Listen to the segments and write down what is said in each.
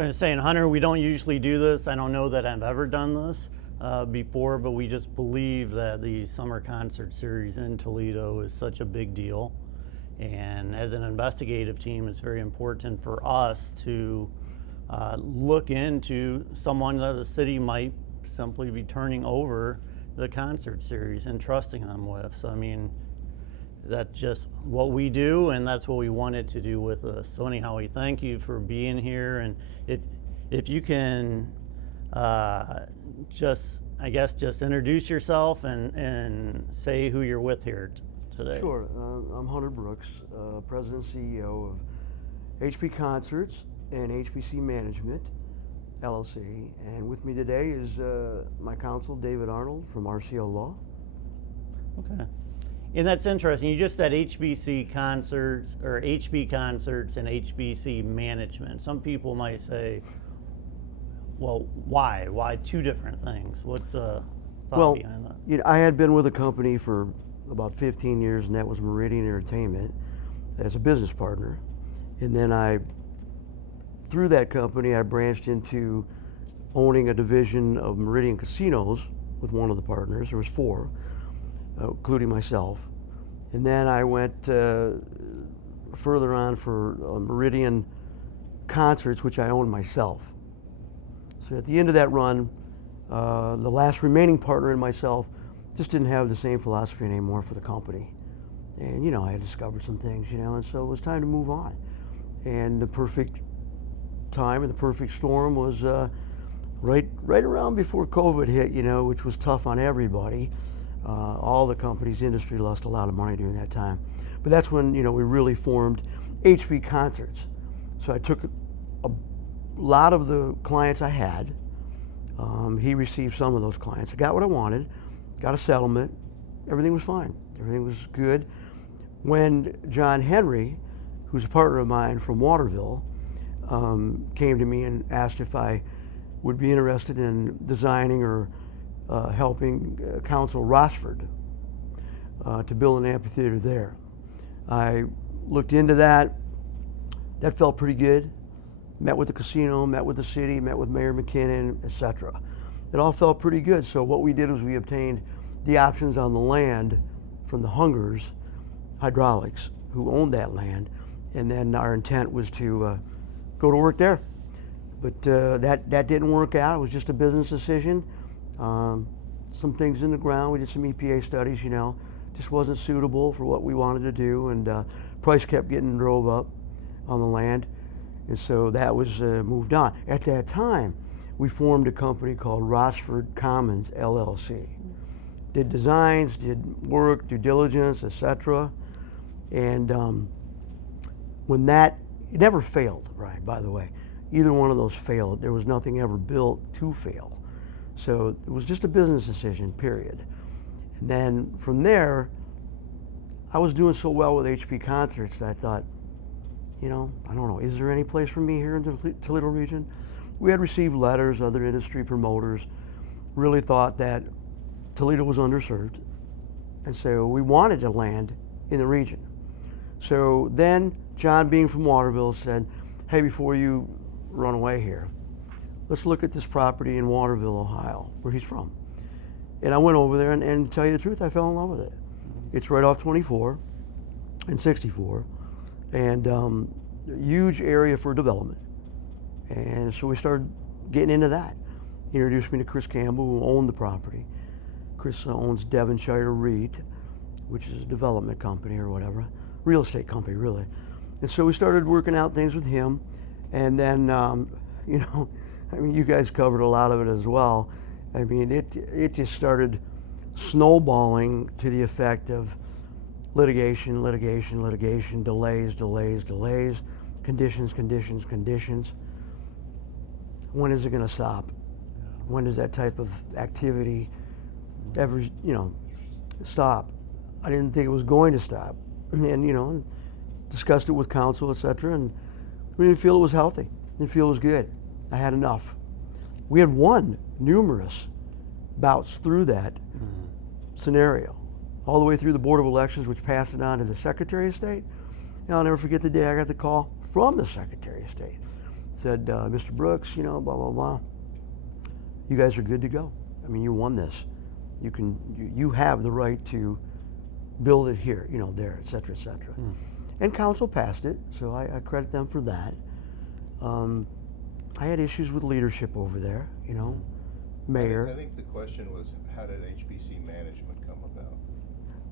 So I was saying, Hunter, we don't usually do this. I don't know that I've ever done this before, but we just believe that the summer concert series in Toledo is such a big deal. And as an investigative team, it's very important for us to look into someone that the city might simply be turning over the concert series and trusting them with. So, I mean, that's just what we do, and that's what we wanted to do with us. So anyhow, we thank you for being here, and if you can just introduce yourself and say who you're with here today. Sure. I'm Hunter Brucks, President and CEO of HP Concerts and HPC Management, LLC. And with me today is my counsel, David Arnold from RCO Law. Okay. And that's interesting. You just said HBC Concerts, or HP Concerts and HBC Management. Some people might say, well, why? Why two different things? What's the thought behind that? You know, I had been with a company for about 15 years, and that was Meridian Entertainment, as a business partner. And then through that company, I branched into owning a division of Meridian Casinos with one of the partners. There was four, including myself. And then I went further on for Meridian Concerts, which I owned myself. So at the end of that run, the last remaining partner and myself just didn't have the same philosophy anymore for the company. And, you know, I had discovered some things, you know, and so it was time to move on. And the perfect time and the perfect storm was right around before COVID hit, you know, which was tough on everybody. All the companies, industry lost a lot of money during that time. But that's when, you know, we really formed HP Concerts. So I took a lot of the clients I had. He received some of those clients. I got what I wanted, got a settlement. Everything was fine. Everything was good. When John Henry, who's a partner of mine from Waterville, came to me and asked if I would be interested in designing or helping counsel Rossford to build an amphitheater there. I looked into that. That felt pretty good. Met with the casino, met with the city, met with Mayor McKinnon, etc. It all felt pretty good. So what we did was we obtained the options on the land from the Hungers Hydraulics, who owned that land, and then our intent was to go to work there. But that didn't work out. It was just a business decision. Some things in the ground. We did some EPA studies, you know, just wasn't suitable for what we wanted to do, and price kept getting drove up on the land, and so that was moved on. At that time, we formed a company called Rossford Commons LLC. Did designs, did work, due diligence, etc. And when it never failed, Brian, by the way. Either one of those failed. There was nothing ever built to fail. So it was just a business decision, period. And then from there, I was doing so well with HP Concerts that I thought, you know, I don't know, is there any place for me here in the Toledo region? We had received letters, other industry promoters really thought that Toledo was underserved. And so we wanted to land in the region. So then John, being from Waterville, said, hey, before you run away here, let's look at this property in Waterville, Ohio, where he's from. And I went over there, and to tell you the truth, I fell in love with it. It's right off 24 and 64, and a huge area for development. And so we started getting into that. He introduced me to Chris Campbell, who owned the property. Chris owns Devonshire REIT, which is a development company or whatever, real estate company, really. And so we started working out things with him, and then, you know, I mean, you guys covered a lot of it as well. I mean, it just started snowballing to the effect of litigation, delays, conditions. When is it going to stop? When does that type of activity ever, you know, stop? I didn't think it was going to stop, and you know, discussed it with counsel, etc. And we didn't feel it was healthy. Didn't feel it was good. I had enough. We had won numerous bouts through that scenario, all the way through the Board of Elections, which passed it on to the Secretary of State. And I'll never forget the day I got the call from the Secretary of State said, Mr. Brooks, blah, blah, blah. You guys are good to go. I mean, you won this. You have the right to build it here, there, et cetera, et cetera. And council passed it, so I credit them for that. I had issues with leadership over there, mayor. I think the question was, how did HBC management come about?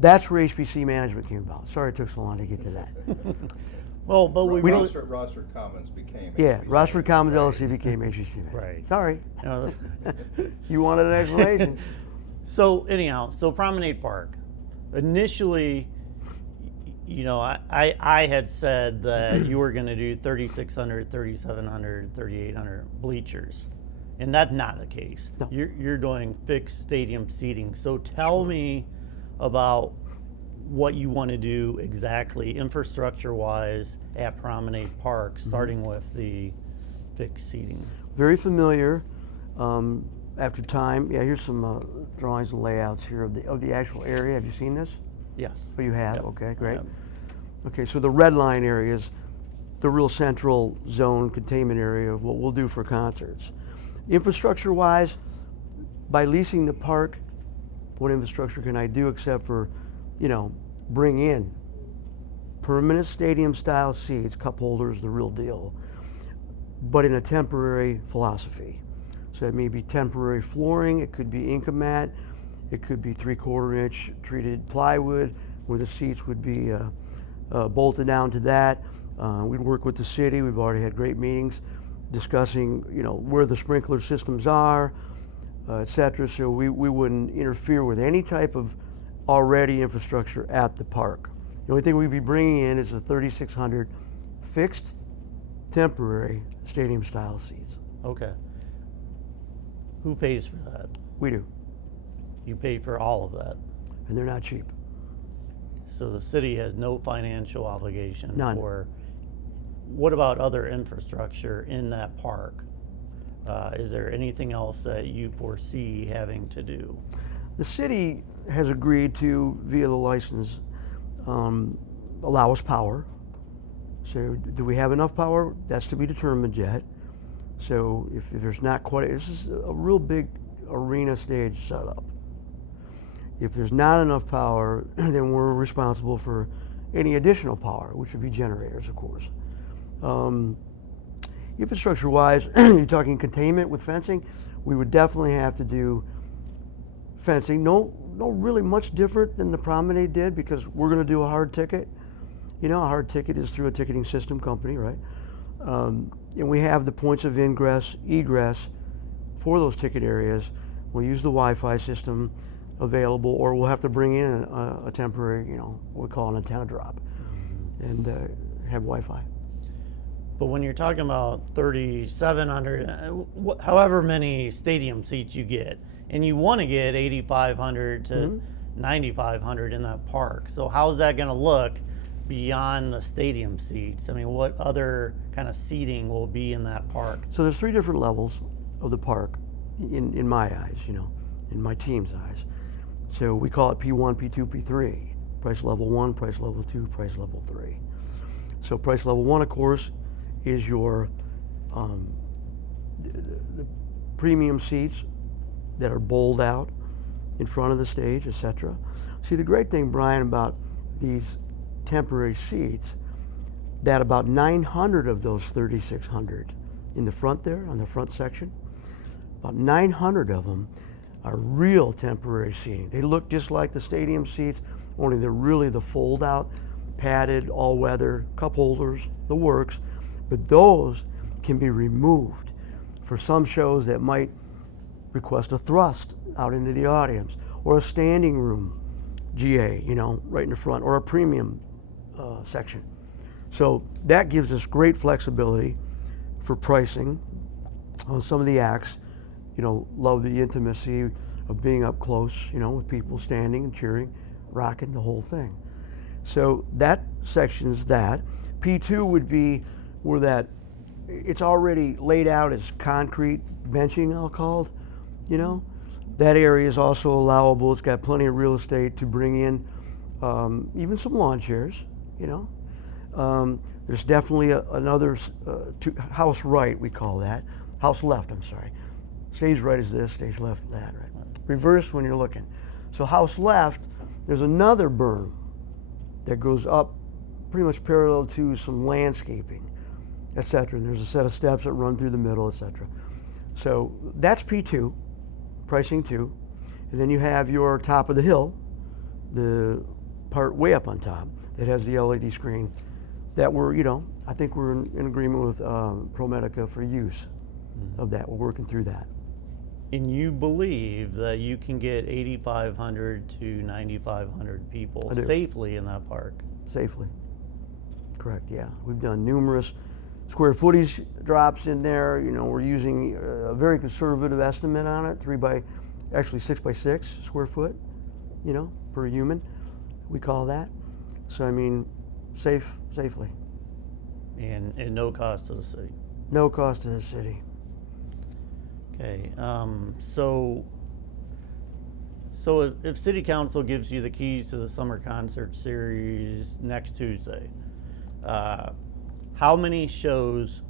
That's where HBC management came about. Sorry it took so long to get to that. Well, but we really, Rossford Commons became Yeah, HBC. Rossford Commons Right. LLC became HBC management. Right. Sorry. that's- You wanted an explanation. So anyhow, so Promenade Park, initially, I had said that you were going to do 3,600, 3,700, 3,800 bleachers, and that's not the case. No. You're doing fixed stadium seating. So tell me about what you want to do exactly, infrastructure-wise, at Promenade Park, starting with the fixed seating. Very familiar. After time, yeah. Here's some drawings and layouts here of the actual area. Have you seen this? Yes. Oh, you have? Yep. Okay, great. Yep. Okay, so the red line area is the real central zone containment area of what we'll do for concerts. Infrastructure-wise, by leasing the park, what infrastructure can I do except for, bring in permanent stadium-style seats, cup holders, the real deal, but in a temporary philosophy. So it may be temporary flooring, it could be Incomat, it could be 3/4 inch treated plywood where the seats would be bolted down to that. We'd work with the city. We've already had great meetings discussing, where the sprinkler systems are, et cetera. So we wouldn't interfere with any type of already infrastructure at the park. The only thing we'd be bringing in is the 3,600 fixed, temporary stadium-style seats. Okay. Who pays for that? We do, You pay for all of that. and they're not cheap. So the city has no financial obligation None. for. What about other infrastructure in that park? Is there anything else that you foresee having to do? The city has agreed to, via the license, allow us power. So do we have enough power? That's to be determined yet. So if there's not quite, this is a real big arena stage setup. If there's not enough power, then we're responsible for any additional power, which would be generators, of course. Infrastructure-wise, you're talking containment with fencing, we would definitely have to do fencing. No really much different than the Promenade did, because we're going to do a hard ticket. A hard ticket is through a ticketing system company, right? And we have the points of ingress, egress for those ticket areas. We'll use the Wi-Fi system available, or we'll have to bring in a temporary, what we call an antenna drop, and have Wi-Fi. But when you're talking about 3,700, however many stadium seats you get, and you want to get 8,500 to 9,500 in that park. So how's that going to look beyond the stadium seats? I mean, what other kind of seating will be in that park? So there's 3 different levels of the park in my eyes, in my team's eyes. So we call it P1, P2, P3. Price level 1, price level 2, price level 3. So price level 1, of course, is your the premium seats that are bowled out in front of the stage, etc. See, the great thing, Brian, about these temporary seats, that about 900 of those 3,600 in the front there, on the front section, about 900 of them are real temporary seating. They look just like the stadium seats, only they're really the fold-out, padded, all-weather, cup holders, the works, but those can be removed for some shows that might request a thrust out into the audience, or a standing room GA, right in the front, or a premium section. So that gives us great flexibility for pricing. Some of the acts, love the intimacy of being up close, with people standing and cheering, rocking the whole thing. So that section's that. P2 would be where it's already laid out as concrete benching, I'll call it, That area is also allowable. It's got plenty of real estate to bring in even some lawn chairs, There's definitely another house right, we call that. House left, I'm sorry. Stage right is this, stage left that, right? Reverse when you're looking. So house left, there's another berm that goes up pretty much parallel to some landscaping, etc. And there's a set of steps that run through the middle, etc. So that's P2, pricing 2. And then you have your top of the hill, the part way up on top that has the LED screen that we're, I think we're in agreement with ProMedica for use of that. We're working through that. And you believe that you can get 8,500 to 9,500 people safely in that park? Safely. Correct, yeah. We've done numerous square footage drops in there. We're using a very conservative estimate on it, 6 by 6 square foot, per human, we call that. So, safely. And no cost to the city? No cost to the city. Okay, so if City Council gives you the keys to the summer concert series next Tuesday, how many shows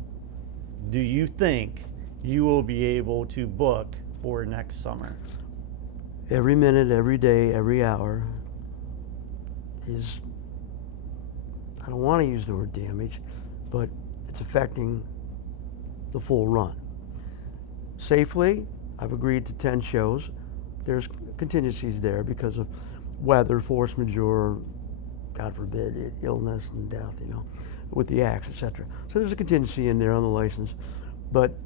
do you think you will be able to book for next summer? Every minute, every day, every hour is, I don't want to use the word damage, but it's affecting the full run. Safely, I've agreed to 10 shows. There's contingencies there because of weather, force majeure, God forbid, illness and death, with the acts, etc. So there's a contingency in there on the license, but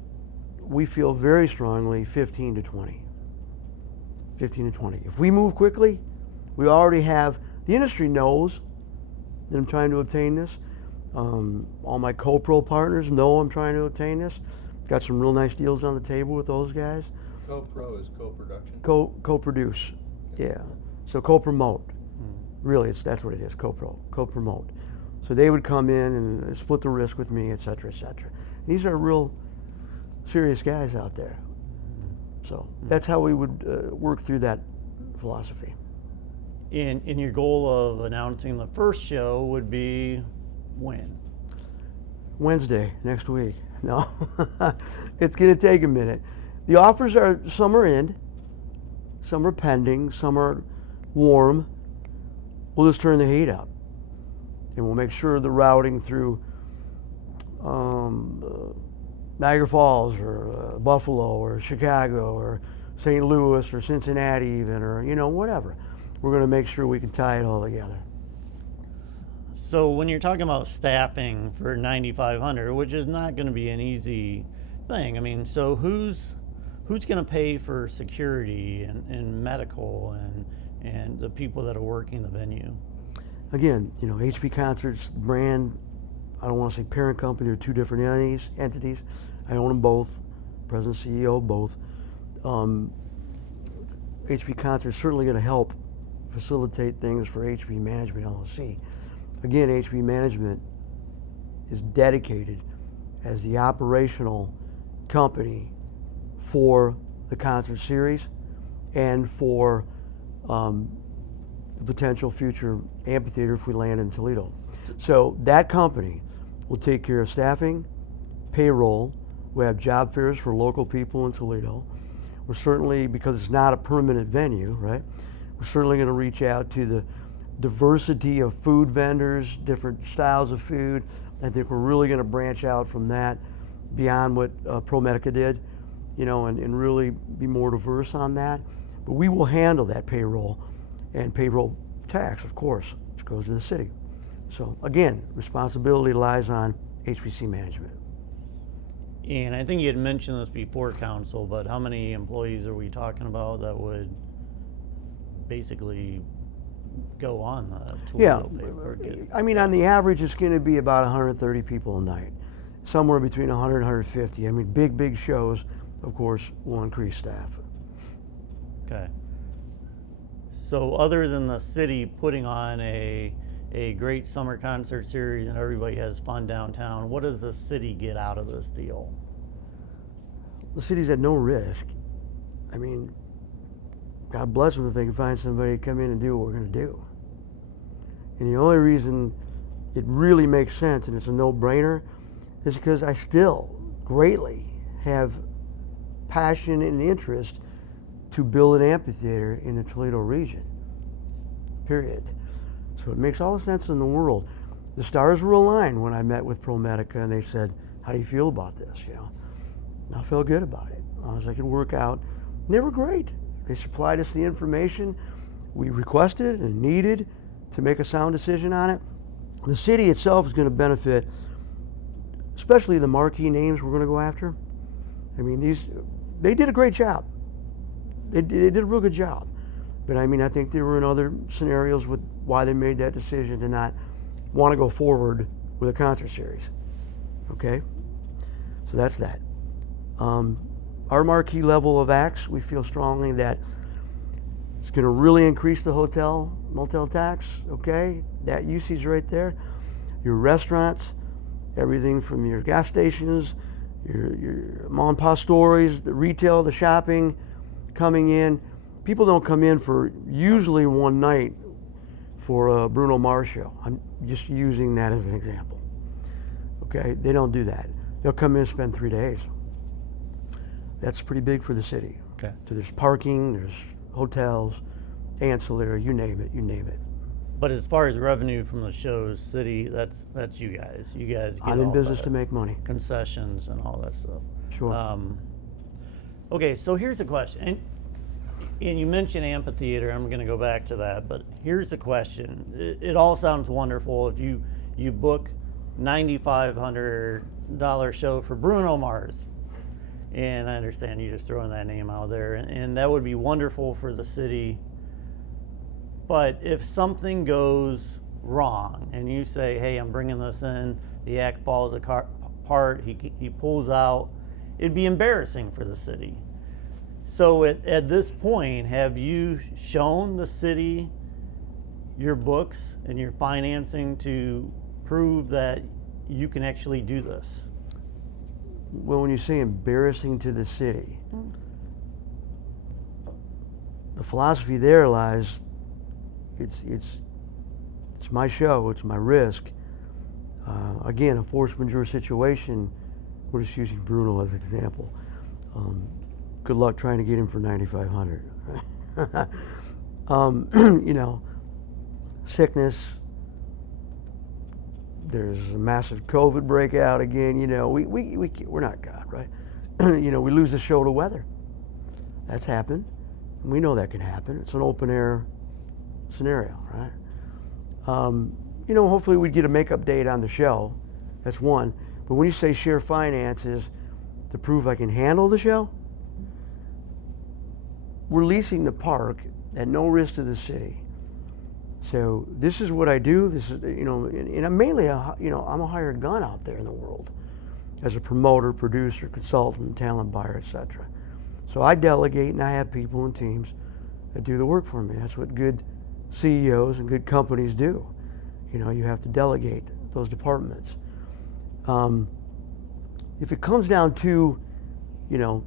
we feel very strongly 15 to 20. 15 to 20. If we move quickly, we already have, the industry knows that I'm trying to obtain this. All my co-pro partners know I'm trying to obtain this. Got some real nice deals on the table with those guys. Co-pro is co-production? Co-produce, yeah. So co-promote. Really, that's what it is, co-promote. So they would come in and split the risk with me, et cetera, et cetera. These are real serious guys out there. So that's how we would work through that philosophy. And your goal of announcing the first show would be when? Wednesday, next week. No, it's gonna take a minute. The offers are, some are in, some are pending, some are warm. We'll just turn the heat up. And we'll make sure the routing through Niagara Falls or Buffalo or Chicago or St. Louis or Cincinnati even, or whatever. We're going to make sure we can tie it all together. So when you're talking about staffing for 9,500, which is not going to be an easy thing, so who's going to pay for security and medical and the people that are working the venue? Again, HP Concerts brand, I don't want to say parent company, they're two different entities. I own them both, president, CEO, both. HP Concerts certainly going to help facilitate things for HP Management LLC. Again, HP Management is dedicated as the operational company for the concert series and for the potential future amphitheater if we land in Toledo. So that company will take care of staffing, payroll. We have job fairs for local people in Toledo. We're certainly, because it's not a permanent venue, right? We're certainly going to reach out to the diversity of food vendors, different styles of food. I think we're really going to branch out from that beyond what ProMedica did, and really be more diverse on that. But we will handle that payroll and payroll tax, of course, which goes to the city. So again, responsibility lies on HPC Management. And I think you had mentioned this before, Council, but how many employees are we talking about that would basically go on the Toledo paper? On the average, it's going to be about 130 people a night, somewhere between 100 and 150. Big shows, of course, will increase staff. Okay. So other than the city putting on a great summer concert series and everybody has fun downtown, what does the city get out of this deal? The city's at no risk. God bless them if they can find somebody to come in and do what we're going to do. And the only reason it really makes sense and it's a no-brainer is because I still greatly have passion and interest to build an amphitheater in the Toledo region, period. So it makes all the sense in the world. The stars were aligned when I met with ProMedica and they said, how do you feel about this, you know? And I felt good about it. I was like, it could work out. And they were great. They supplied us the information we requested and needed to make a sound decision on it. The city itself is going to benefit, especially the marquee names we're going to go after. I mean, they did a great job. They did a real good job. But I mean, I think there were in other scenarios with why they made that decision to not want to go forward with a concert series. Okay? So that's that. Our marquee level of acts, we feel strongly that it's going to really increase the motel tax, okay? That usage right there. Your restaurants, everything from your gas stations, your mom and pop stores, the retail, the shopping coming in. People don't come in for usually one night for a Bruno Mars show. I'm just using that as an example. Okay, they don't do that. They'll come in and spend 3 days. That's pretty big for the city. Okay. So there's parking, there's hotels, ancillary, you name it, you name it. But as far as revenue from the shows, city, that's you guys. You guys get I'm in all business that, to make money. concessions and all that stuff. Sure. Okay, so here's the question. And you mentioned amphitheater. I'm going to go back to that, but here's the question. It all sounds wonderful if you book $9,500 show for Bruno Mars. And I understand you just throwing that name out there, and that would be wonderful for the city. But if something goes wrong and you say, hey, I'm bringing this in, the act falls apart, he pulls out, it'd be embarrassing for the city. So at this point, have you shown the city your books and your financing to prove that you can actually do this? Well, when you say embarrassing to the city, the philosophy there lies, it's my show, it's my risk. Again, a force majeure situation, we're just using Bruno as an example. Good luck trying to get him for $9,500. You know, sickness, there's a massive COVID breakout again, you know, we're not God, right? You know, we lose the show to weather. That's happened. We know that can happen. It's an open air scenario, right? You know, hopefully we'd get a makeup date on the show. That's one. But when you say share finances to prove I can handle the show, we're leasing the park at no risk to the city. So this is what I do. This is, you know, and I'm mainly I'm a hired gun out there in the world as a promoter, producer, consultant, talent buyer, etc. So I delegate and I have people and teams that do the work for me. That's what good CEOs and good companies do. You know, you have to delegate those departments. If it comes down to, you know,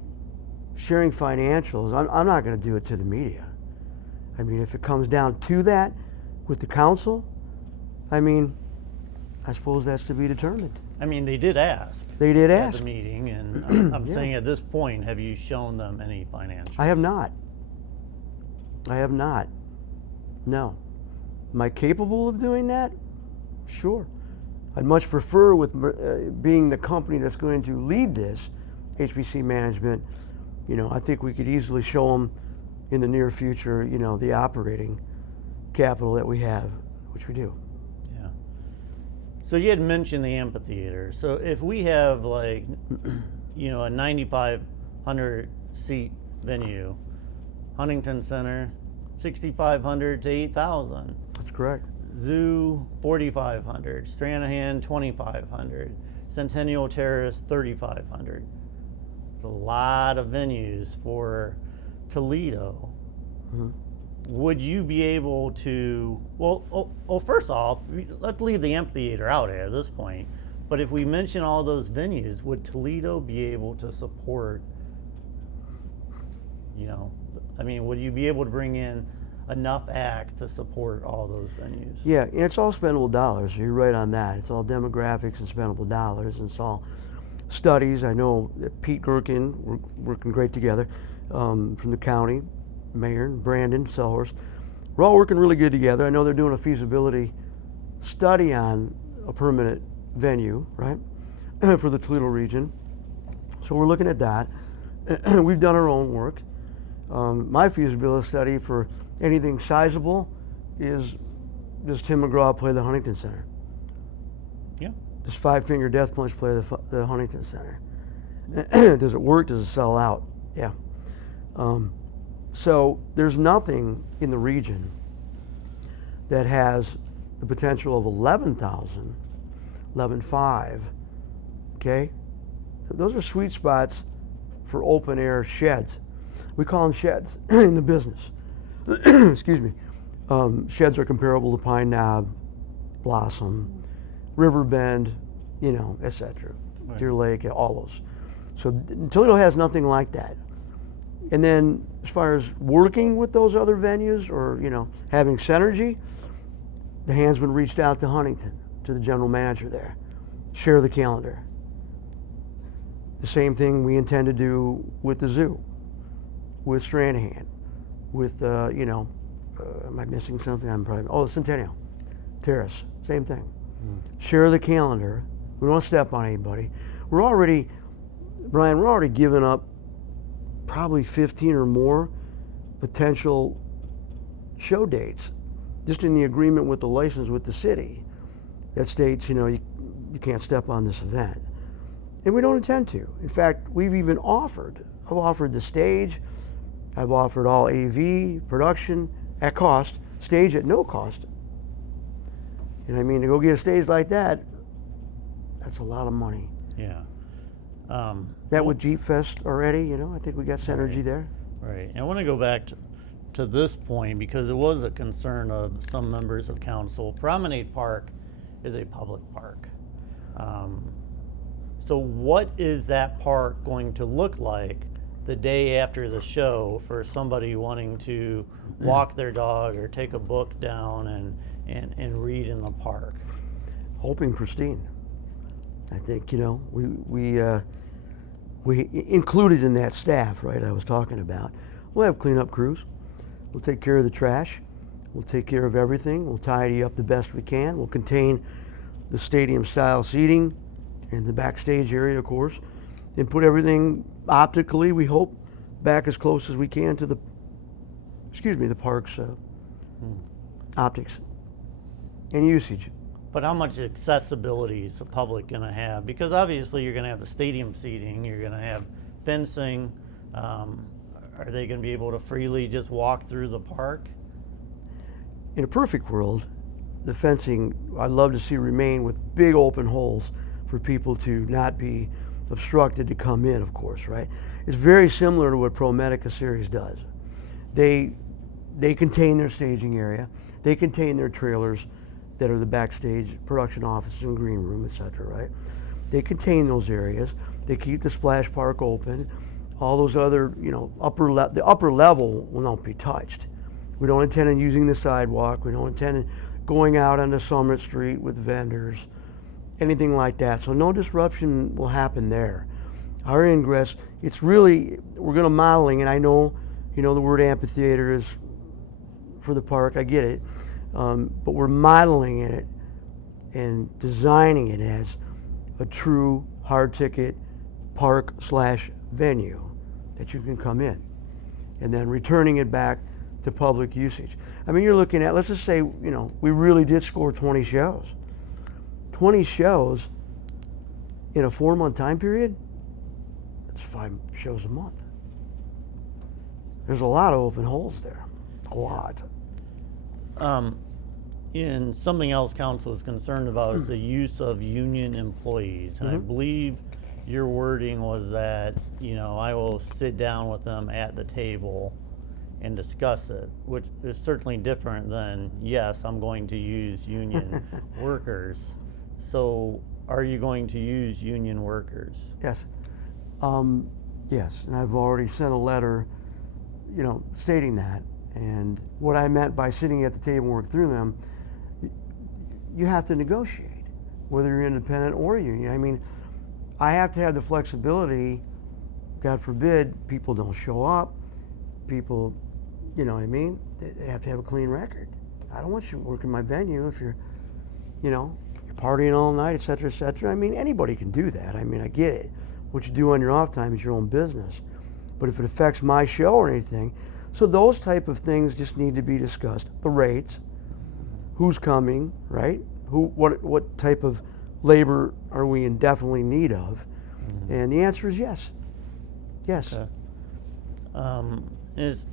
sharing financials, I'm not going to do it to the media. I mean, if it comes down to that with the council, I mean, I suppose that's to be determined. I mean, they did ask. They did at ask. the meeting, and I'm Yeah. saying at this point, have you shown them any financial? I have not. I have not. No. Am I capable of doing that? Sure. I'd much prefer with being the company that's going to lead this, HBC management, you know, I think we could easily show them in the near future, you know, the operating capital that we have, which we do. Yeah. So you had mentioned the amphitheater. So if we have like, you know, a 9,500 seat venue, Huntington Center, 6,500 to 8,000. That's correct. Zoo, 4,500. Stranahan, 2,500. Centennial Terrace, 3,500. It's a lot of venues for Toledo. Mm-hmm. Would you be able to, well, first off, let's leave the amphitheater out at this point, but if we mention all those venues, would Toledo be able to support, you know, I mean, would you be able to bring in enough acts to support all those venues. Yeah, and it's all spendable dollars. So you're right on that. It's all demographics and spendable dollars, and it's all studies. I know that Pete Gherkin, we're working great together, from the county, Mayor, and Brandon Selhorst. We're all working really good together. I know they're doing a feasibility study on a permanent venue, right, for the Toledo region. So we're looking at that. We've done our own work. My feasibility study for anything sizable is, does Tim McGraw play the Huntington Center? Yeah. Does Five Finger Death Punch play the Huntington Center? Does it work? Does it sell out? Yeah. So there's nothing in the region that has the potential of 11,000, 11.5, okay? Those are sweet spots for open air sheds. We call them sheds in the business. Excuse me. Sheds are comparable to Pine Knob, Blossom, Riverbend, you know, etc. Right. Deer Lake, all those. So Toledo has nothing like that. And then as far as working with those other venues or, you know, having synergy, the hand's been reached out to Huntington, to the general manager there. Share the calendar. The same thing we intend to do with the zoo, with Stranahan, with, am I missing something? I'm probably, the Centennial Terrace, same thing. Share the calendar. We don't step on anybody. Brian, we're already giving up probably 15 or more potential show dates, just in the agreement with the license with the city that states, you you can't step on this event. And we don't intend to. In fact, I've offered the stage, I've offered all AV, production at cost, stage at no cost. And I mean, to go get a stage like that, that's a lot of money. Yeah. That with Jeep Fest already, I think we got synergy there. Right. And I want to go back to this point because it was a concern of some members of council. Promenade Park is a public park. So what is that park going to look like the day after the show for somebody wanting to walk their dog or take a book down and read in the park? Hoping pristine. I think, we included in that staff, right, I was talking about. We'll have cleanup crews. We'll take care of the trash. We'll take care of everything. We'll tidy up the best we can. We'll contain the stadium-style seating in the backstage area, of course, and put everything optically, we hope, back as close as we can to the park's optics and usage. But how much accessibility is the public going to have? Because obviously you're going to have the stadium seating, you're going to have fencing. Are they going to be able to freely just walk through the park? In a perfect world, the fencing I'd love to see remain with big open holes for people to not be obstructed to come in, of course, right? It's very similar to what Pro Medica Series does. They contain their staging area, they contain their trailers that are the backstage production office and green room, etc., right? They contain those areas. They keep the splash park open. All those other, the upper level will not be touched. We don't intend on using the sidewalk. We don't intend on going out onto Summit Street with vendors, anything like that. So no disruption will happen there. Our ingress, we're going to modeling, and I know, the word amphitheater is for the park. I get it. But we're modeling it and designing it as a true hard ticket park/venue that you can come in, and then returning it back to public usage. I mean, you're looking at, let's just say, we really did score 20 shows. 20 shows in a 4-month time period, that's 5 shows a month. There's a lot of open holes there, a lot. And something else council is concerned about is the use of union employees. And I believe your wording was that, I will sit down with them at the table and discuss it, which is certainly different than, yes, I'm going to use union workers. So are you going to use union workers? Yes. Yes, and I've already sent a letter, stating that. And what I meant by sitting at the table and work through them, you have to negotiate, whether you're independent or union. I mean, I have to have the flexibility. God forbid people don't show up. People, you know what I mean? They have to have a clean record. I don't want you working my venue if you're, you know, you're partying all night, et cetera, et cetera. I mean, anybody can do that. I mean, I get it. What you do on your off time is your own business. But if it affects my show or anything, so those type of things just need to be discussed. The rates, who's coming, right? What type of labor are we in definitely need of? And the answer is yes. Yes. Okay.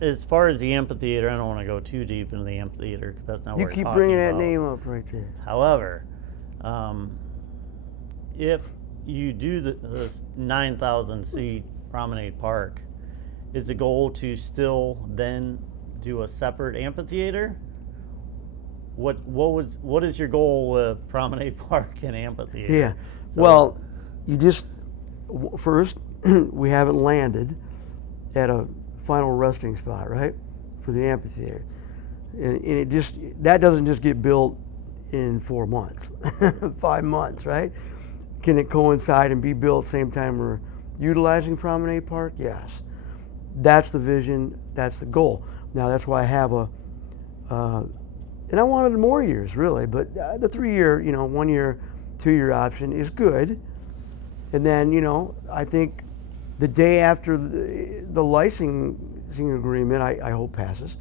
As far as the amphitheater, I don't want to go too deep into the amphitheater because that's not You what we're keep talking bringing that about. name up right there. However, if you do the 9,000 seat Promenade Park, is the goal to still then do a separate amphitheater? What is your goal with Promenade Park and amphitheater? Yeah. So- Well, you just first we haven't landed at a final resting spot, right, for the amphitheater, and it just that doesn't just get built in 4 months, 5 months, right? Can it coincide and be built same time we're utilizing Promenade Park? Yes. That's the vision. That's the goal. Now that's why I have and I wanted more years really, but the 3-year, 1 year, 2 year option is good. And then, I think the day after the licensing agreement, I hope passes,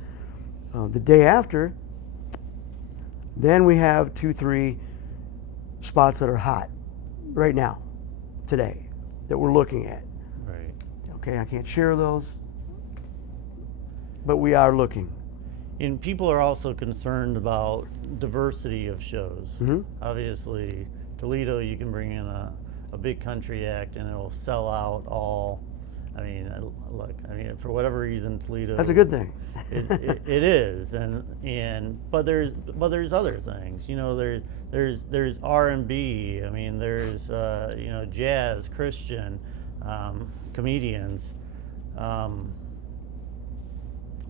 the day after, then we have 2-3 spots that are hot right now, today, that we're looking at. Right. Okay, I can't share those, but we are looking. And people are also concerned about diversity of shows. Mhm. Obviously, Toledo, you can bring in a big country act and it'll sell out all. I mean, look, for whatever reason, Toledo. That's a good thing. It is, but there's other things. There's R&B. I mean, there's jazz, Christian, comedians.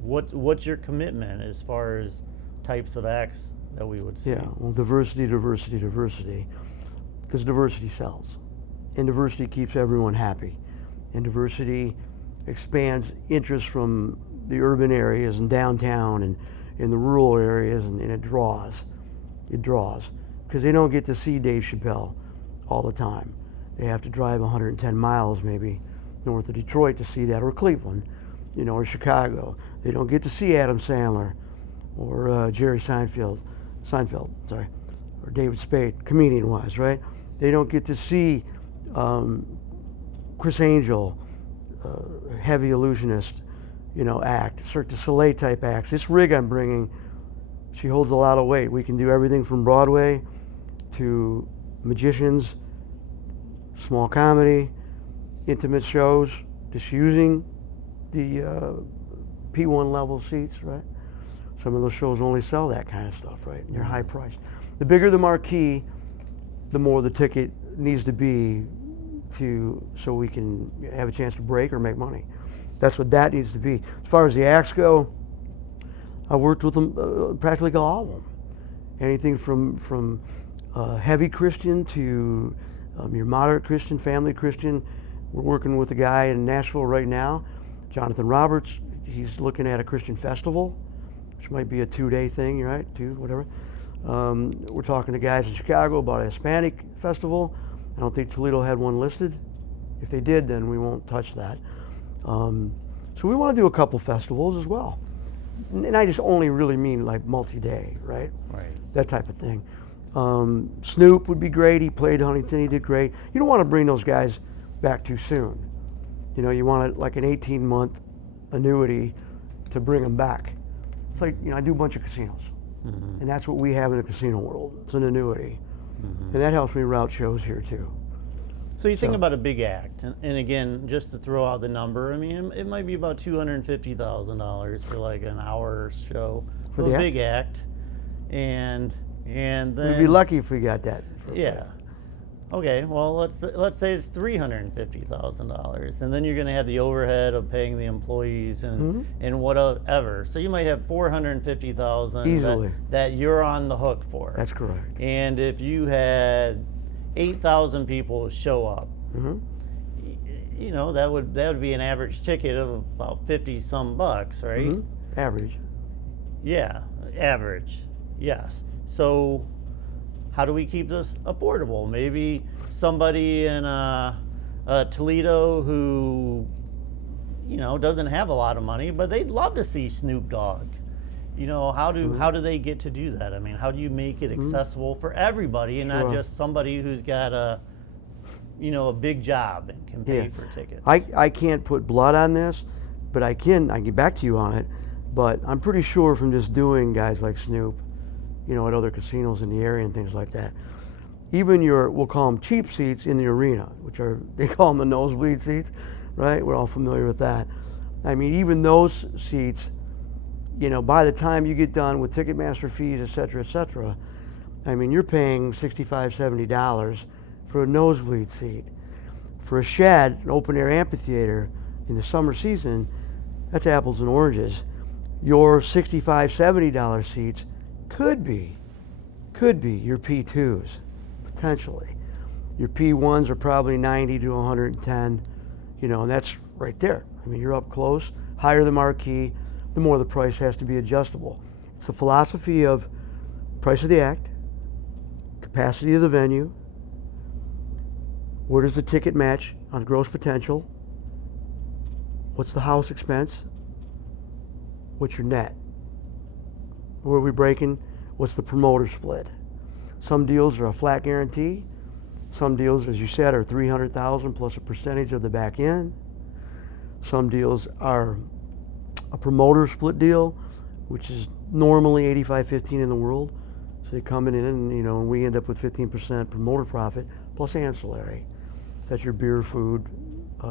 What's your commitment as far as types of acts that we would see? Yeah, well, diversity, because diversity sells, and diversity keeps everyone happy, and diversity expands interest from the urban areas and downtown and in the rural areas, and it draws, because they don't get to see Dave Chappelle all the time. They have to drive 110 miles maybe north of Detroit to see that, or Cleveland, or Chicago. They don't get to see Adam Sandler or Jerry Seinfeld, or David Spade, comedian-wise, right? They don't get to see Chris Angel, heavy illusionist, act, Cirque du Soleil type acts. This rig I'm bringing, she holds a lot of weight. We can do everything from Broadway to magicians, small comedy, intimate shows, just using the P1 level seats, right? Some of those shows only sell that kind of stuff, right? And they're high priced. The bigger the marquee, the more the ticket needs to be so we can have a chance to break or make money. That's what that needs to be. As far as the acts go, I worked with them, practically all of them. Anything from heavy Christian to your moderate Christian, family Christian. We're working with a guy in Nashville right now, Jonathan Roberts. He's looking at a Christian festival, which might be a 2-day thing, right? 2, whatever. We're talking to guys in Chicago about a Hispanic festival. I don't think Toledo had one listed. If they did, then we won't touch that. So we want to do a couple festivals as well. And I just only really mean like multi-day, right? Right. That type of thing. Snoop would be great. He played Huntington. He did great. You don't want to bring those guys back too soon. You want like an 18-month annuity to bring them back. It's like, I do a bunch of casinos. Mm-hmm. And that's what we have in the casino world. It's an annuity. Mm-hmm. And that helps me route shows here too. So you think about a big act, and again, just to throw out the number, I mean, it might be about $250,000 for like an hour show for the a big act, and then we'd be lucky if we got that. Yeah. Okay, well, let's say it's $350,000, and then you're going to have the overhead of paying the employees and whatever. So you might have $450,000 Easily. that you're on the hook for. That's correct. And if you had 8,000 people show up, you know, that would be an average ticket of about 50 some bucks, right? Average. Yeah, average. Yes. So how do we keep this affordable? Maybe somebody in Toledo who, you know, doesn't have a lot of money, but they'd love to see Snoop Dogg. You know, how do they get to do that? I mean, how do you make it accessible for everybody and not just somebody who's got a big job and can pay for tickets? I can't put blood on this, but I can get back to you on it. But I'm pretty sure from just doing guys like Snoop, you know, at other casinos in the area and things like that, even we'll call them cheap seats in the arena, they call them the nosebleed seats, right? We're all familiar with that. I mean, even those seats, you know, by the time you get done with Ticketmaster fees, et cetera, I mean, you're paying $65, $70 for a nosebleed seat. For a shed, an open air amphitheater in the summer season, that's apples and oranges. Your $65, $70 seats could be your P2s, potentially. Your P1s are probably 90 to 110, you know, and that's right there. I mean, you're up close. Higher the marquee, the more the price has to be adjustable. It's the philosophy of price of the act, capacity of the venue, where does the ticket match on gross potential, what's the house expense, what's your net, where are we breaking, what's the promoter split. Some deals are a flat guarantee. Some deals, as you said, are $300,000 plus a percentage of the back end. Some deals are a promoter split deal, which is normally 85-15 in the world. So they come in and, you know, and we end up with 15% promoter profit plus ancillary. That's your beer, food,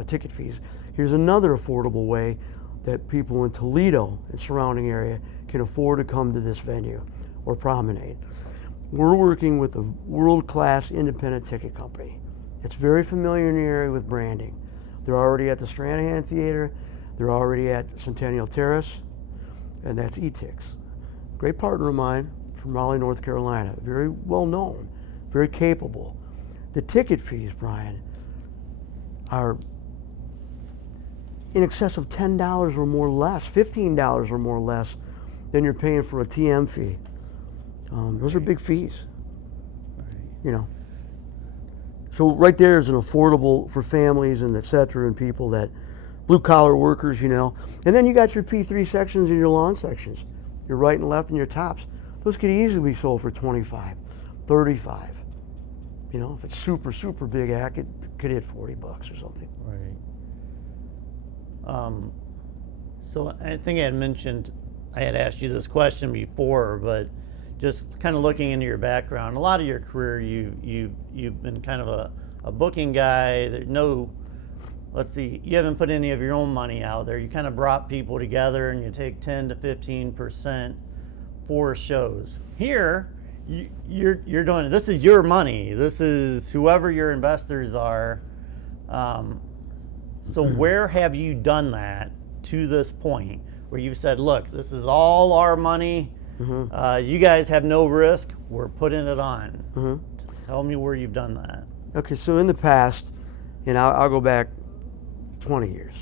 ticket fees. Here's another affordable way that people in Toledo and surrounding area can afford to come to this venue or promenade. We're working with a world-class independent ticket company. It's very familiar in the area with branding. They're already at the Stranahan Theater. They're already at Centennial Terrace, and that's E-Tix. Great partner of mine from Raleigh, North Carolina. Very well known, very capable. The ticket fees, Brian, are in excess of $10 or more less, $15 or more less than you're paying for a TM fee. Those are big fees, you know. So right there is an affordable for families and et cetera, and people that, blue collar workers, you know. And then you got your P3 sections and your lawn sections, your right and left and your tops. Those could easily be sold for $25, $35. You know, if it's super, super big act, it could hit $40 or something. Right. So I think I had asked you this question before, but just kind of looking into your background, a lot of your career, you've been kind of a booking guy. Let's see, you haven't put any of your own money out there. You kind of brought people together and you take 10 to 15% for shows. Here, you're doing, this is your money. This is whoever your investors are. So where have you done that to this point where you've said, look, this is all our money. You guys have no risk. We're putting it on. Tell me where you've done that. Okay, so in the past, and I'll go back 20 years,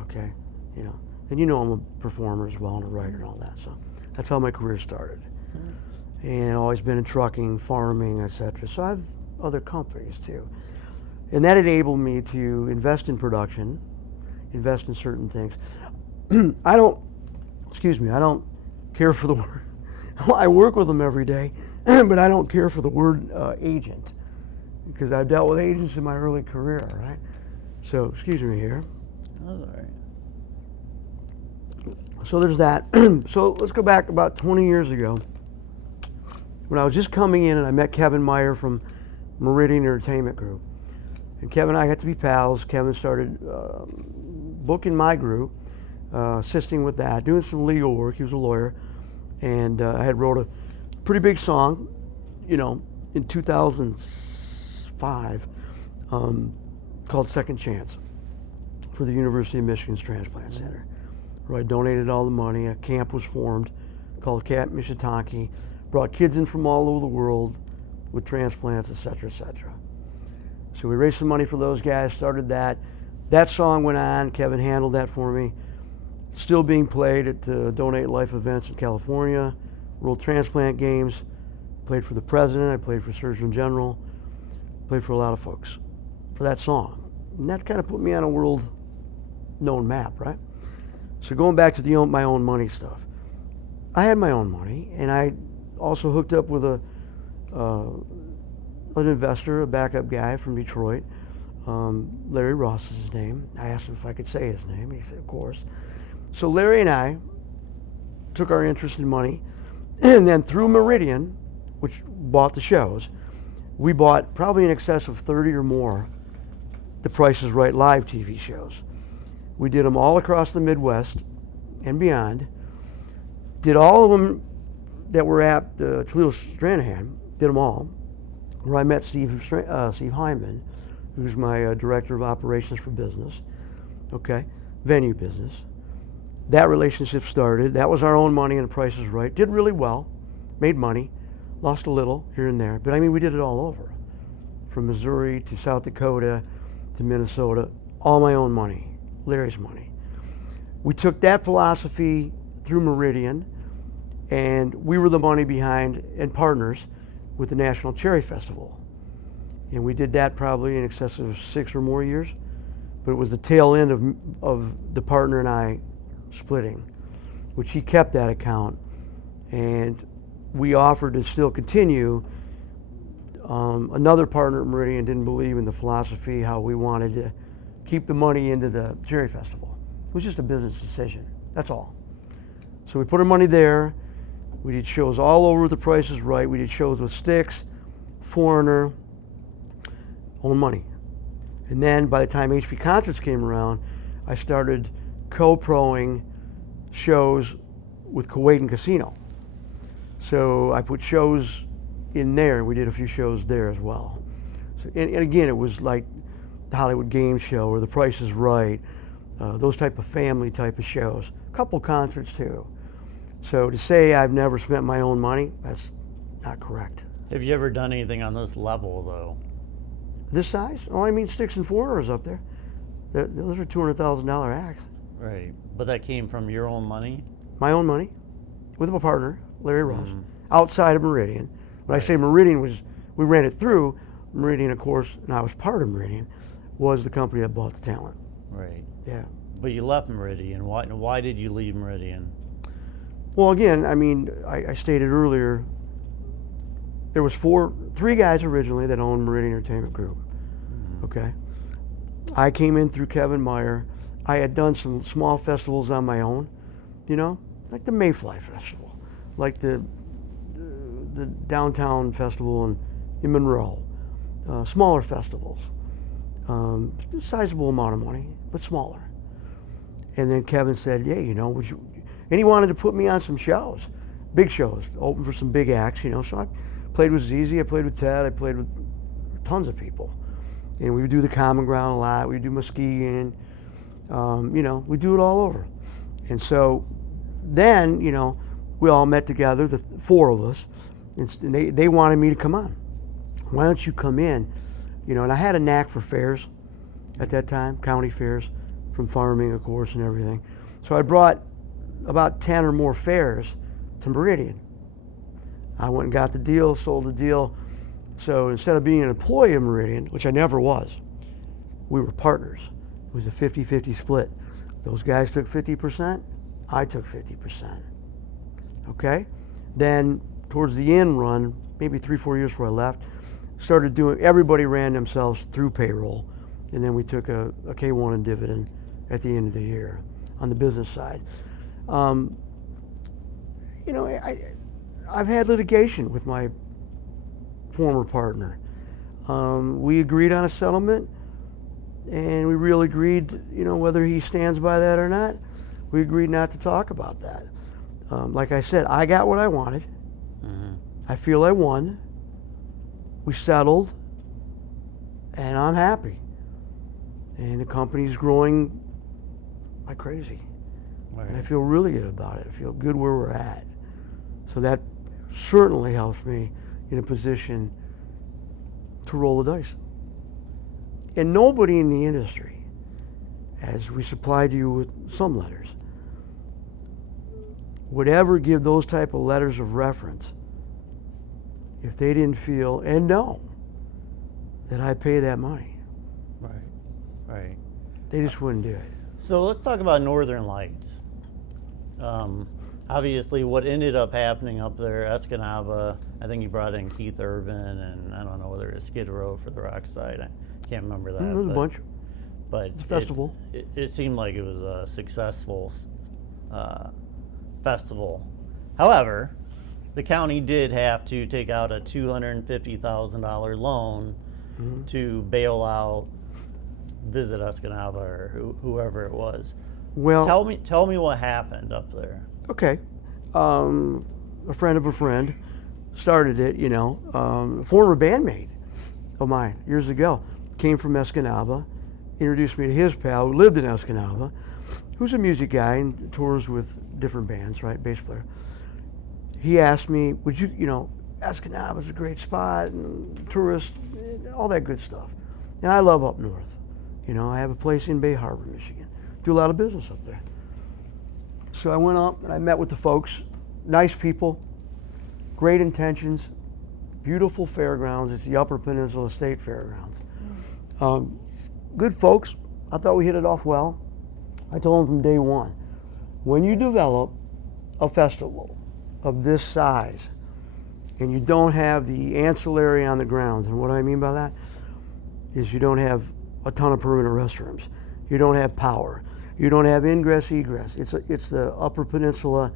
okay? You know, and you know I'm a performer as well and a writer and all that, so that's how my career started. And I've always been in trucking, farming, etc. So I have other companies too. And that enabled me to invest in production, invest in certain things. I don't care for the word. I work with them every day, but I don't care for the word agent, because I've dealt with agents in my early career, right? So, excuse me here. That's all right. So there's that. So let's go back about 20 years ago when I was just coming in and I met Kevin Meyer from Meridian Entertainment Group. And Kevin and I got to be pals. Kevin started booking my group, assisting with that, doing some legal work. He was a lawyer. And I had wrote a pretty big song, you know, in 2005 2005, called Second Chance for the University of Michigan's Transplant Center, where I donated all the money. A camp was formed called Camp Mishitanki, brought kids in from all over the world with transplants, et cetera, et cetera. So we raised some money for those guys, started that. That song went on, Kevin handled that for me. Still being played at Donate Life events in California, World Transplant Games, played for the President, I played for Surgeon General, played for a lot of folks for that song. And that kind of put me on a world known map, right? So going back to my own money stuff. I had my own money, and I also hooked up with an investor, a backup guy from Detroit. Larry Ross is his name. I asked him if I could say his name. He said, of course. So Larry and I took our interest in money, and then through Meridian, which bought the shows, we bought probably in excess of 30 or more The Price is Right live TV shows. We did them all across the Midwest and beyond. Did all of them that were at Toledo Stranahan, did them all, where I met Steve Hyman, who's my director of operations for business, okay, venue business. That relationship started. That was our own money, and The Price is Right. Did really well, made money, lost a little here and there, but I mean, we did it all over. From Missouri to South Dakota to Minnesota, all my own money, Larry's money. We took that philosophy through Meridian, and we were the money behind and partners with the National Cherry Festival. And we did that probably in excess of 6 or more years, but it was the tail end of the partner and I splitting, which he kept that account, and we offered to still continue. Another partner at Meridian didn't believe in the philosophy, how we wanted to keep the money into the Cherry Festival. It was just a business decision, that's all. So we put our money there. We did shows all over The Price is Right. We did shows with Styx, Foreigner, own money. And then by the time HP Concerts came around, I started co-proing shows with Kuwait and Casino. So I put shows in there. We did a few shows there as well. So, and again, it was like the Hollywood Game Show or The Price is Right, those type of family type of shows. A couple concerts too. So to say I've never spent my own money, that's not correct. Have you ever done anything on this level, though? This size? Oh, I mean, Styx and Foreigner is up there. Those are $200,000 acts. Right, but that came from your own money? My own money, with my partner, Larry Ross, outside of Meridian. When I say Meridian we ran it through, Meridian, of course, and I was part of Meridian, was the company that bought the talent. Right. Yeah. But you left Meridian. Why did you leave Meridian? Well, again, I mean, I stated earlier, there was 3 guys originally that owned Meridian Entertainment Group, okay? I came in through Kevin Meyer. I had done some small festivals on my own, you know, like the Mayfly Festival, like the Downtown Festival in Monroe, smaller festivals, sizable amount of money, but smaller. And then Kevin said, yeah, you know, and he wanted to put me on some shows, big shows, open for some big acts, you know. So I played with ZZ, I played with Ted, I played with tons of people. And we would do the Common Ground a lot, we would do Muskegon, you know, we do it all over. And so then, you know, we all met together, the 4 of us, and they wanted me to come on. Why don't you come in? You know, and I had a knack for fairs at that time, county fairs, from farming, of course, and everything. So I brought about 10 or more fairs to Meridian. I went and got the deal, sold the deal. So instead of being an employee of Meridian, which I never was, we were partners. It was a 50-50 split. Those guys took 50%, I took 50%. Okay? Then towards the end run, maybe 3-4 years before I left, started doing, everybody ran themselves through payroll, and then we took a K1 and dividend at the end of the year on the business side. You know, I've had litigation with my former partner. We agreed on a settlement, and we really agreed, you know, whether he stands by that or not, we agreed not to talk about that. Like I said, I got what I wanted. I feel I won. We settled. and I'm happy. And the company's growing like crazy. Right. And I feel really good about it. I feel good where we're at. So that certainly helps me in a position to roll the dice. And nobody in the industry, as we supplied you with some letters, would ever give those type of letters of reference if they didn't feel and know that I pay that money. Right, right. They just wouldn't do it. So let's talk about Northern Lights. Obviously, what ended up happening up there, Escanaba, I think you brought in Keith Urban, and I don't know whether it's Skid Row for the rock side. I can't remember that. There was a bunch. But It's a festival. It seemed like it was a successful festival. However, the county did have to take out a $250,000 loan to bail out Visit Escanaba or whoever it was. Well, Tell me what happened up there. okay. A friend of a friend started it, you know. A former bandmate of mine years ago came from Escanaba, introduced me to his pal who lived in Escanaba, who's a music guy and tours with different bands, right, bass player. He asked me, would you, you know, Escanaba's a great spot and tourists, all that good stuff. And I love up north. You know, I have a place in Bay Harbor, Michigan. Do a lot of business up there. So I went up and I met with the folks, nice people, great intentions, beautiful fairgrounds. It's the Upper Peninsula State Fairgrounds. Good folks. I thought we hit it off well. I told them from day one, when you develop a festival of this size and you don't have the ancillary on the grounds, and what I mean by that is you don't have a ton of permanent restrooms, you don't have power, you don't have ingress, egress. It's the Upper Peninsula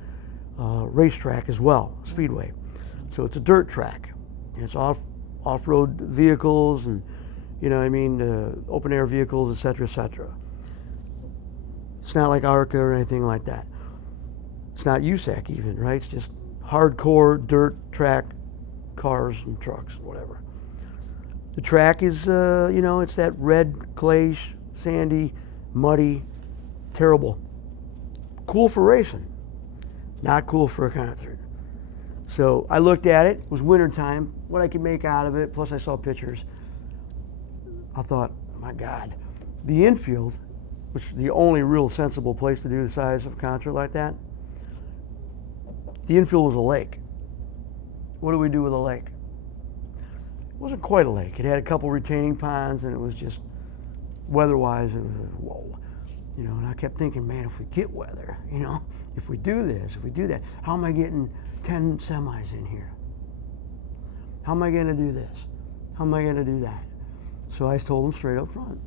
racetrack as well, Speedway. So it's a dirt track. And it's off-road vehicles and, you know what I mean, open air vehicles, et cetera, et cetera. It's not like ARCA or anything like that. It's not USAC even, right? It's just hardcore dirt track, cars and trucks, whatever. The track is, you know, it's that red, clay, sandy, muddy, terrible. Cool for racing, not cool for a concert. So I looked at it, it was wintertime, what I could make out of it, plus I saw pictures. I thought, my God, the infield, which is the only real sensible place to do the size of a concert like that, the infield was a lake. What do we do with a lake? It wasn't quite a lake. It had a couple retaining ponds, and it was just, weather-wise, it was, whoa. You know, and I kept thinking, man, if we get weather, you know, if we do this, if we do that, how am I getting 10 semis in here? How am I going to do this? How am I going to do that? So I told them straight up front,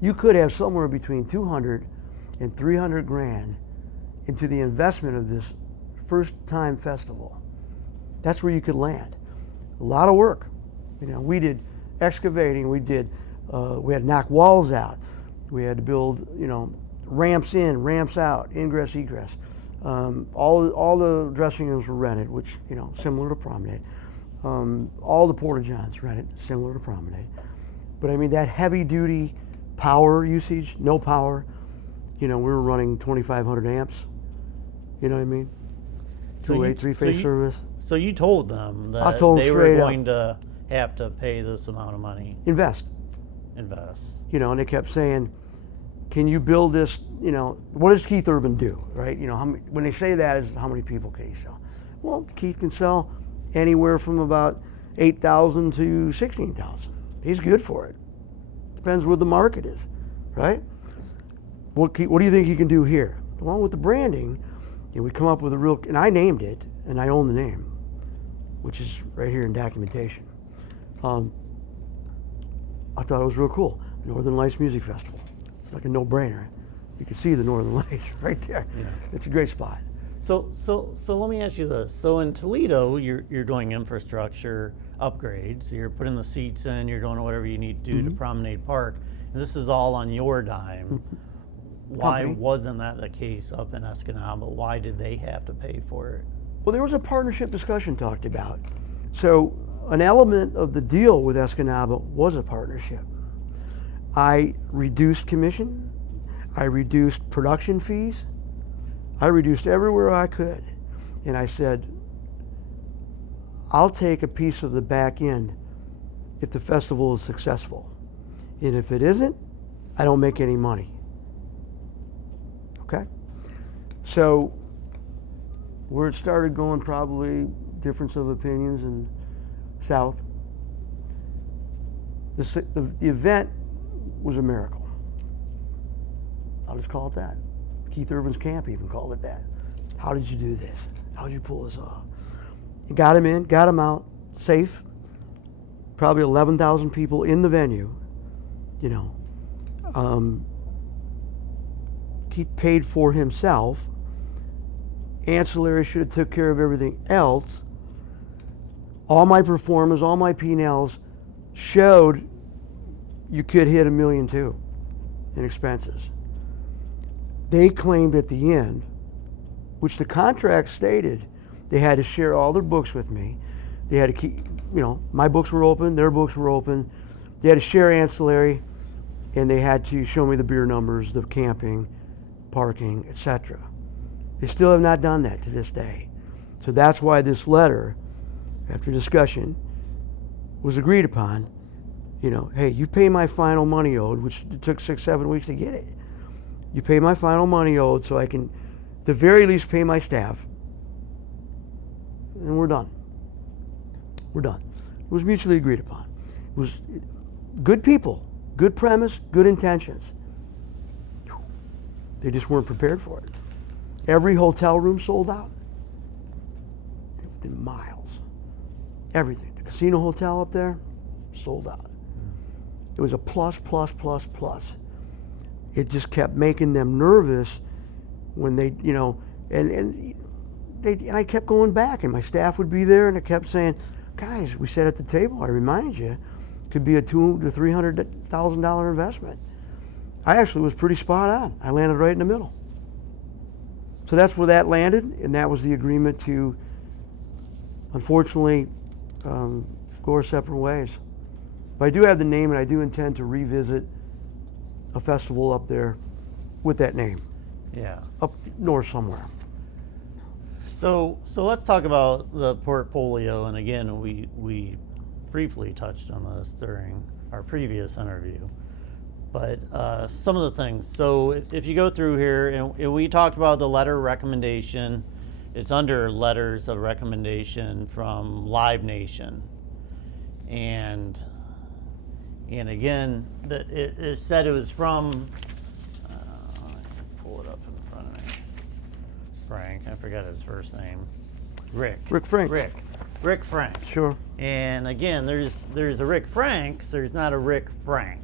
you could have somewhere between 200 and 300 grand into the investment of this first-time festival. That's where you could land. A lot of work. You know, we did excavating. We had to knock walls out. We had to build, you know, ramps in, ramps out, ingress, egress. All the dressing rooms were rented, which, you know, similar to Promenade. All the porta-johns rented, similar to Promenade. But I mean, that heavy-duty power usage, no power, you know, we were running 2,500 amps. You know what I mean? Three-phase service. So you told them that I told them they were straight going to have to pay this amount of money. Invest. You know, and they kept saying, can you build this, you know, what does Keith Urban do, right? You know, when they say that, is how many people can he sell? Well, Keith can sell anywhere from about 8,000 to 16,000. He's good for it. Depends where the market is, right? What do you think he can do here? Well, with the branding, you know, we come up with a real, and I named it, and I own the name, which is right here in documentation. I thought it was real cool. Northern Lights Music Festival. It's like a no-brainer. You can see the Northern Lights right there. Yeah. It's a great spot. So let me ask you this. So in Toledo, you're doing infrastructure upgrades. You're putting the seats in. You're doing whatever you need to do to Promenade Park. And this is all on your dime. Why wasn't that the case up in Escanaba? Why did they have to pay for it? Well, there was a partnership discussion talked about. So an element of the deal with Escanaba was a partnership. I reduced commission, I reduced production fees, I reduced everywhere I could. And I said, I'll take a piece of the back end if the festival is successful. And if it isn't, I don't make any money. Okay? So where it started going, probably difference of opinions and south. The event was a miracle. I'll just call it that. Keith Urban's camp even called it that. How did you do this? How did you pull this off? You got him in, got him out, safe. Probably 11,000 people in the venue. You know, Keith paid for himself. Ancillary should have took care of everything else. All my performers, all my P&Ls showed you could hit $1.2 million in expenses. They claimed at the end, which the contract stated, they had to share all their books with me. They had to keep, you know, my books were open, their books were open. They had to share ancillary, and they had to show me the beer numbers, the camping, parking, etc. They still have not done that to this day. So that's why this letter, after discussion, was agreed upon. You know, hey, you pay my final money owed, which it took 6-7 weeks to get it. You pay my final money owed so I can, at the very least, pay my staff. And we're done. We're done. It was mutually agreed upon. It was good people, good premise, good intentions. They just weren't prepared for it. Every hotel room sold out. Within miles. Everything. The casino hotel up there, sold out. It was a plus, plus, plus, plus. It just kept making them nervous when they, you know, and I kept going back, and my staff would be there, and I kept saying, guys, we sat at the table, I remind you, it could be a $200,000 to $300,000 investment. I actually was pretty spot on. I landed right in the middle. So that's where that landed, and that was the agreement to, unfortunately, go our separate ways. But I do have the name, and I do intend to revisit a festival up there with that name. Yeah. Up north somewhere. So let's talk about the portfolio, and again, we briefly touched on this during our previous interview. But some of the things, so if you go through here, and we talked about the letter of recommendation, it's under letters of recommendation from Live Nation. And again, it said it was from, pull it up in front of me, Frank, I forgot his first name, Rick Frank. Rick Frank. Sure. And again, there's a Rick Franks, there's not a Rick Frank.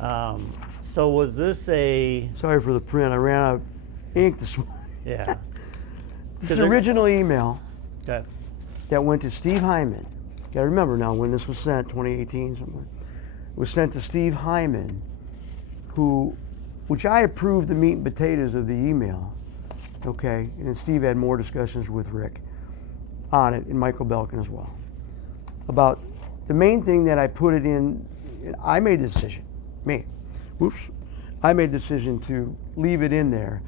So was this a... Sorry for the print. I ran out of ink this morning. Yeah. This is the original email Okay. that went to Steve Hyman. You gotta remember now when this was sent, 2018 somewhere. It was sent to Steve Hyman, which I approved the meat and potatoes of the email, okay? And then Steve had more discussions with Rick on it, and Michael Belkin as well. About the main thing that I put it in, I made the decision. I made the decision to leave it in there.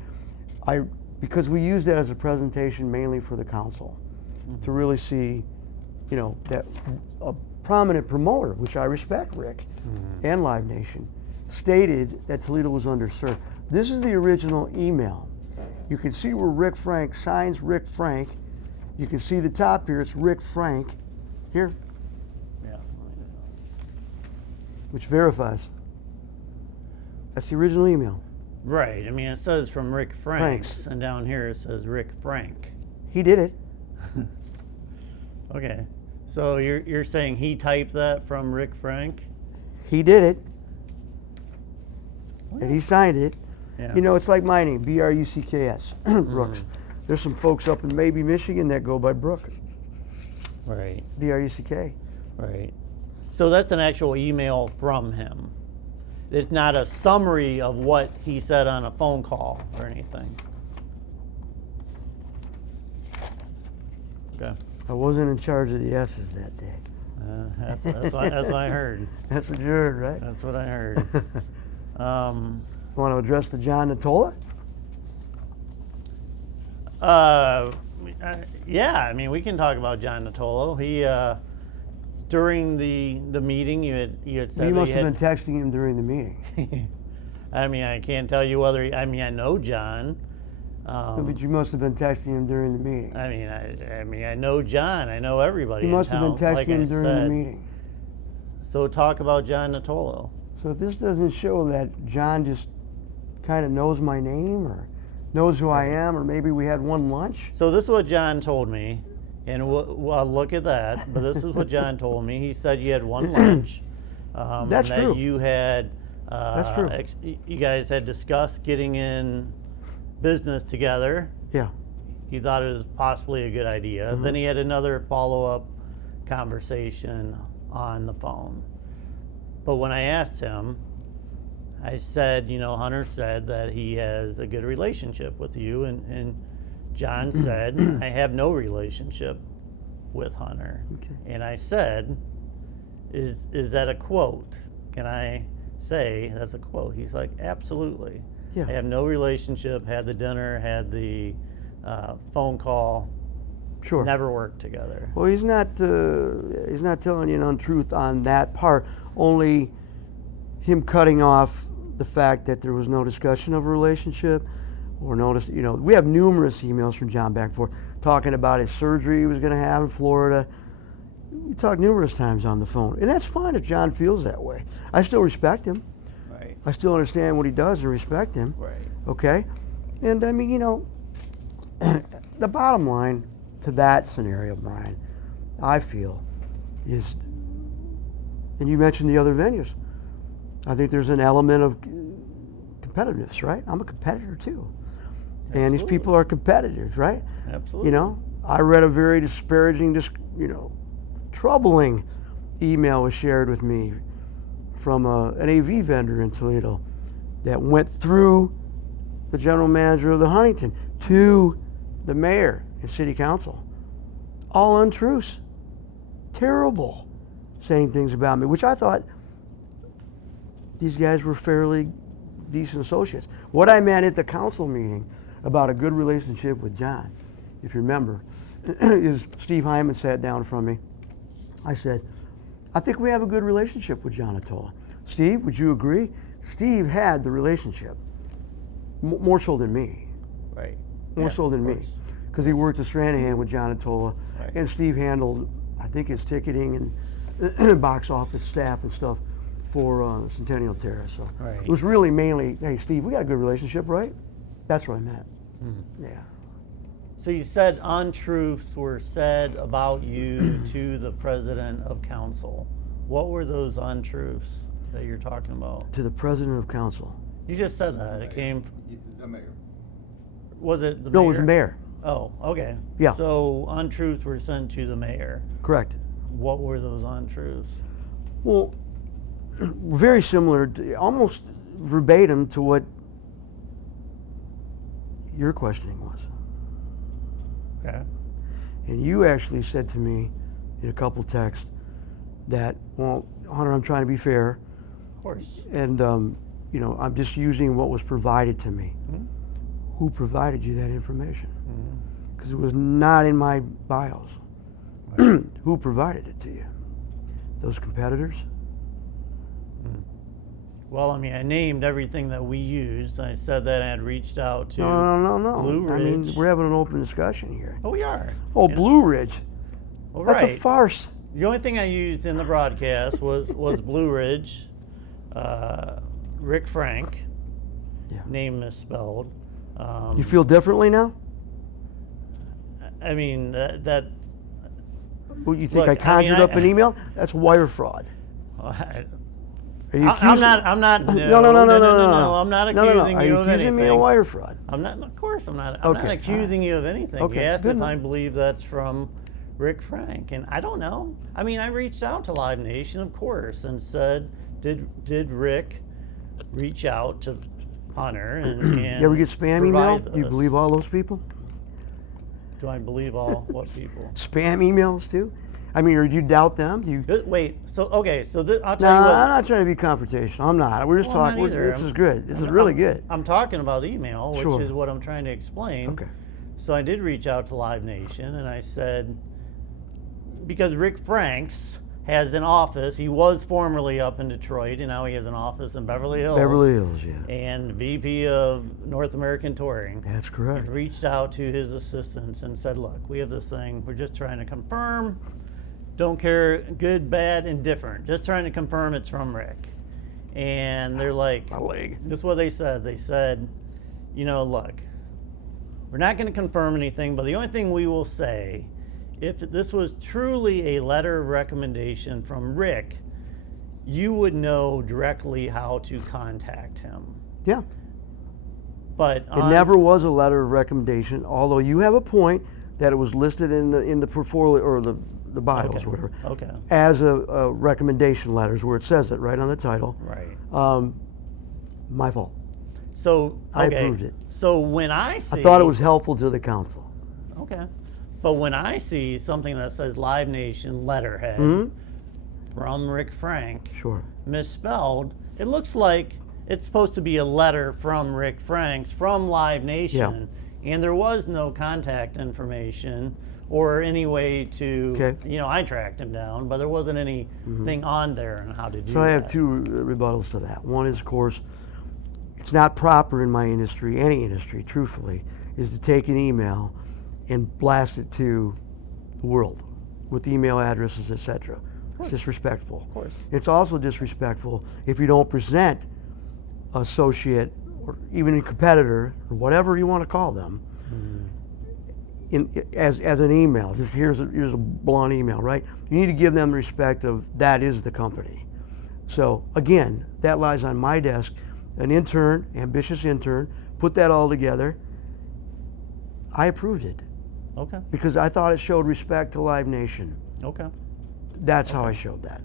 Because we used that as a presentation mainly for the council, to really see, you know, that a prominent promoter, which I respect, Rick, and Live Nation, stated that Toledo was underserved. This is the original email. You can see where Rick Frank signs Rick Frank. You can see the top here, it's Rick Frank, here, Yeah. which verifies. That's the original email. Right. I mean, it says from Rick Franks, Franks. and down here it says Rick Frank. He did it. Okay. So you're saying he typed that from Rick Frank? He did it. And he signed it. Yeah. You know, it's like my name, Brucks, Brooks. There's some folks up in maybe Michigan that go by Brook, Right. Bruck. Right. So that's an actual email from him. It's not a summary of what he said on a phone call or anything. Okay. I wasn't in charge of the S's that day. That's what I heard. That's what you heard, right? That's what I heard. Want to address the John Natola? Yeah, I mean, we can talk about John Natolo. He, during the meeting, you had said You that must have been texting him during the meeting. I mean, I can't tell you whether I know John. But you must have been texting him during the meeting. I mean, I know John. I know everybody. You must have been texting him during the said. meeting. So talk about John Natolo. So if this doesn't show that John just kind of knows my name or knows who I am, or maybe we had one lunch. So this is what John told me, and we'll look at that. But this is what John told me. He said you had one lunch. That's and true. That you had. That's true. You guys had discussed getting in business together. Yeah. He thought it was possibly a good idea. Mm-hmm. Then he had another follow-up conversation on the phone. But when I asked him, I said, Hunter said that he has a good relationship with you, and John said, I have no relationship with Hunter. Okay. And I said, is that a quote? Can I say that's a quote? He's like, absolutely. Yeah. I have no relationship, had the dinner, had the phone call, Sure. never worked together. Well, he's not telling you an untruth on that part. Only him cutting off the fact that there was no discussion of a relationship, or notice. We have numerous emails from John back and forth talking about his surgery he was going to have in Florida. We talked numerous times on the phone, and that's fine if John feels that way. I still respect him. Right. I still understand what he does and respect him. Right. Okay? And I mean, the bottom line to that scenario, Brian, I feel, is, and you mentioned the other venues, I think there's an element of competitiveness, right? I'm a competitor too. Absolutely. And these people are competitive, right? Absolutely. I read a very disparaging, troubling email was shared with me from an AV vendor in Toledo that went through the general manager of the Huntington to the mayor and city council. All untruths. Terrible. Saying things about me, which I thought these guys were fairly decent associates. What I meant at the council meeting about a good relationship with John, if you remember, is Steve Hyman sat down from me. I said, I think we have a good relationship with John Atola. Steve, would you agree? Steve had the relationship, more so than me. Right. More so than me, because he worked at Stranahan with John Atola, Right. and Steve handled, I think, his ticketing and box office staff and stuff for Centennial Terrace. So Right. it was really mainly, hey, Steve, we got a good relationship, right? That's what I meant. Yeah. So you said untruths were said about you to the president of council. What were those untruths that you're talking about? To the president of council. You just said that. It came. The mayor. Was it the mayor? No, it was the mayor. Oh, okay. Yeah. So untruths were sent to the mayor. Correct. What were those untruths? Well, very similar, almost verbatim to what your questioning was. Okay. And you actually said to me in a couple texts that, well, Hunter, I'm trying to be fair, Of course. and I'm just using what was provided to me. Mhm. Who provided you that information? Mhm. Because it was not in my bios. Right. Who provided it to you? Those competitors? Well, I mean, I named everything that we used. I said that I had reached out to No. Blue I mean, Ridge. we're having an open discussion here. Oh, we are. Oh, Yeah. Blue Ridge. Well, That's right. a farce. The only thing I used in the broadcast was Blue Ridge, Rick Frank, Yeah. name misspelled. You feel differently now? I mean, that Well, you think Look, I conjured I mean, up an email? That's wire fraud. Are you I'm accusing? not. No. I'm not accusing Are you you of accusing anything. me of wire fraud? I'm not. Of course, I'm not. I'm not Okay, accusing you of anything. Okay, You asked good if enough. I believe that's from Rick Frank, and I don't know. I mean, I reached out to Live Nation, of course, and said, "Did Rick reach out to Hunter and You ever get spam email? provide Do you this?" believe all those people? Do I believe all what people? Spam emails too? I mean, or do you doubt them? Do you? Wait, so okay, so I'll No, tell you what. I'm not trying to be confrontational. I'm not. We're just Well, I'm talking. not either. This is good. This is really good. I'm talking about email, which Sure. is what I'm trying to explain. Okay. So I did reach out to Live Nation and I said, because Rick Franks has an office, he was formerly up in Detroit and now he has an office in Beverly Hills. Beverly Hills, yeah. And VP of North American Touring. That's correct. And reached out to his assistants and said, look, we have this thing, we're just trying to confirm, don't care, good, bad, indifferent, just trying to confirm it's from Rick. And they're like, My leg. this is what they said. They said, you know, look, we're not going to confirm anything, but the only thing we will say, if this was truly a letter of recommendation from Rick, you would know directly how to contact him. Yeah. But It never was a letter of recommendation, although you have a point that it was listed in the portfolio or the bios Okay. or whatever Okay. as a recommendation letters where it says it right on the title. Right. My fault. So I okay. approved it. So when I see, I thought it was helpful to the council. okay, but when I see something that says Live Nation letterhead from Rick Frank Sure. misspelled, it looks like it's supposed to be a letter from Rick Franks from Live Nation, and there was no contact information or any way to, Okay. you know, I tracked him down, but there wasn't anything on there on how to do So I have that. two rebuttals to that. One is, of course, it's not proper in my industry, any industry, truthfully, is to take an email and blast it to the world with email addresses, etc. It's disrespectful. Of course. It's also disrespectful if you don't present associate or even a competitor or whatever you want to call them as an email. Just here's a blunt email, right? You need to give them the respect of that is the company. So again, that lies on my desk. An intern, ambitious intern, put that all together. I approved it Okay. because I thought it showed respect to Live Nation. Okay. That's how I showed that.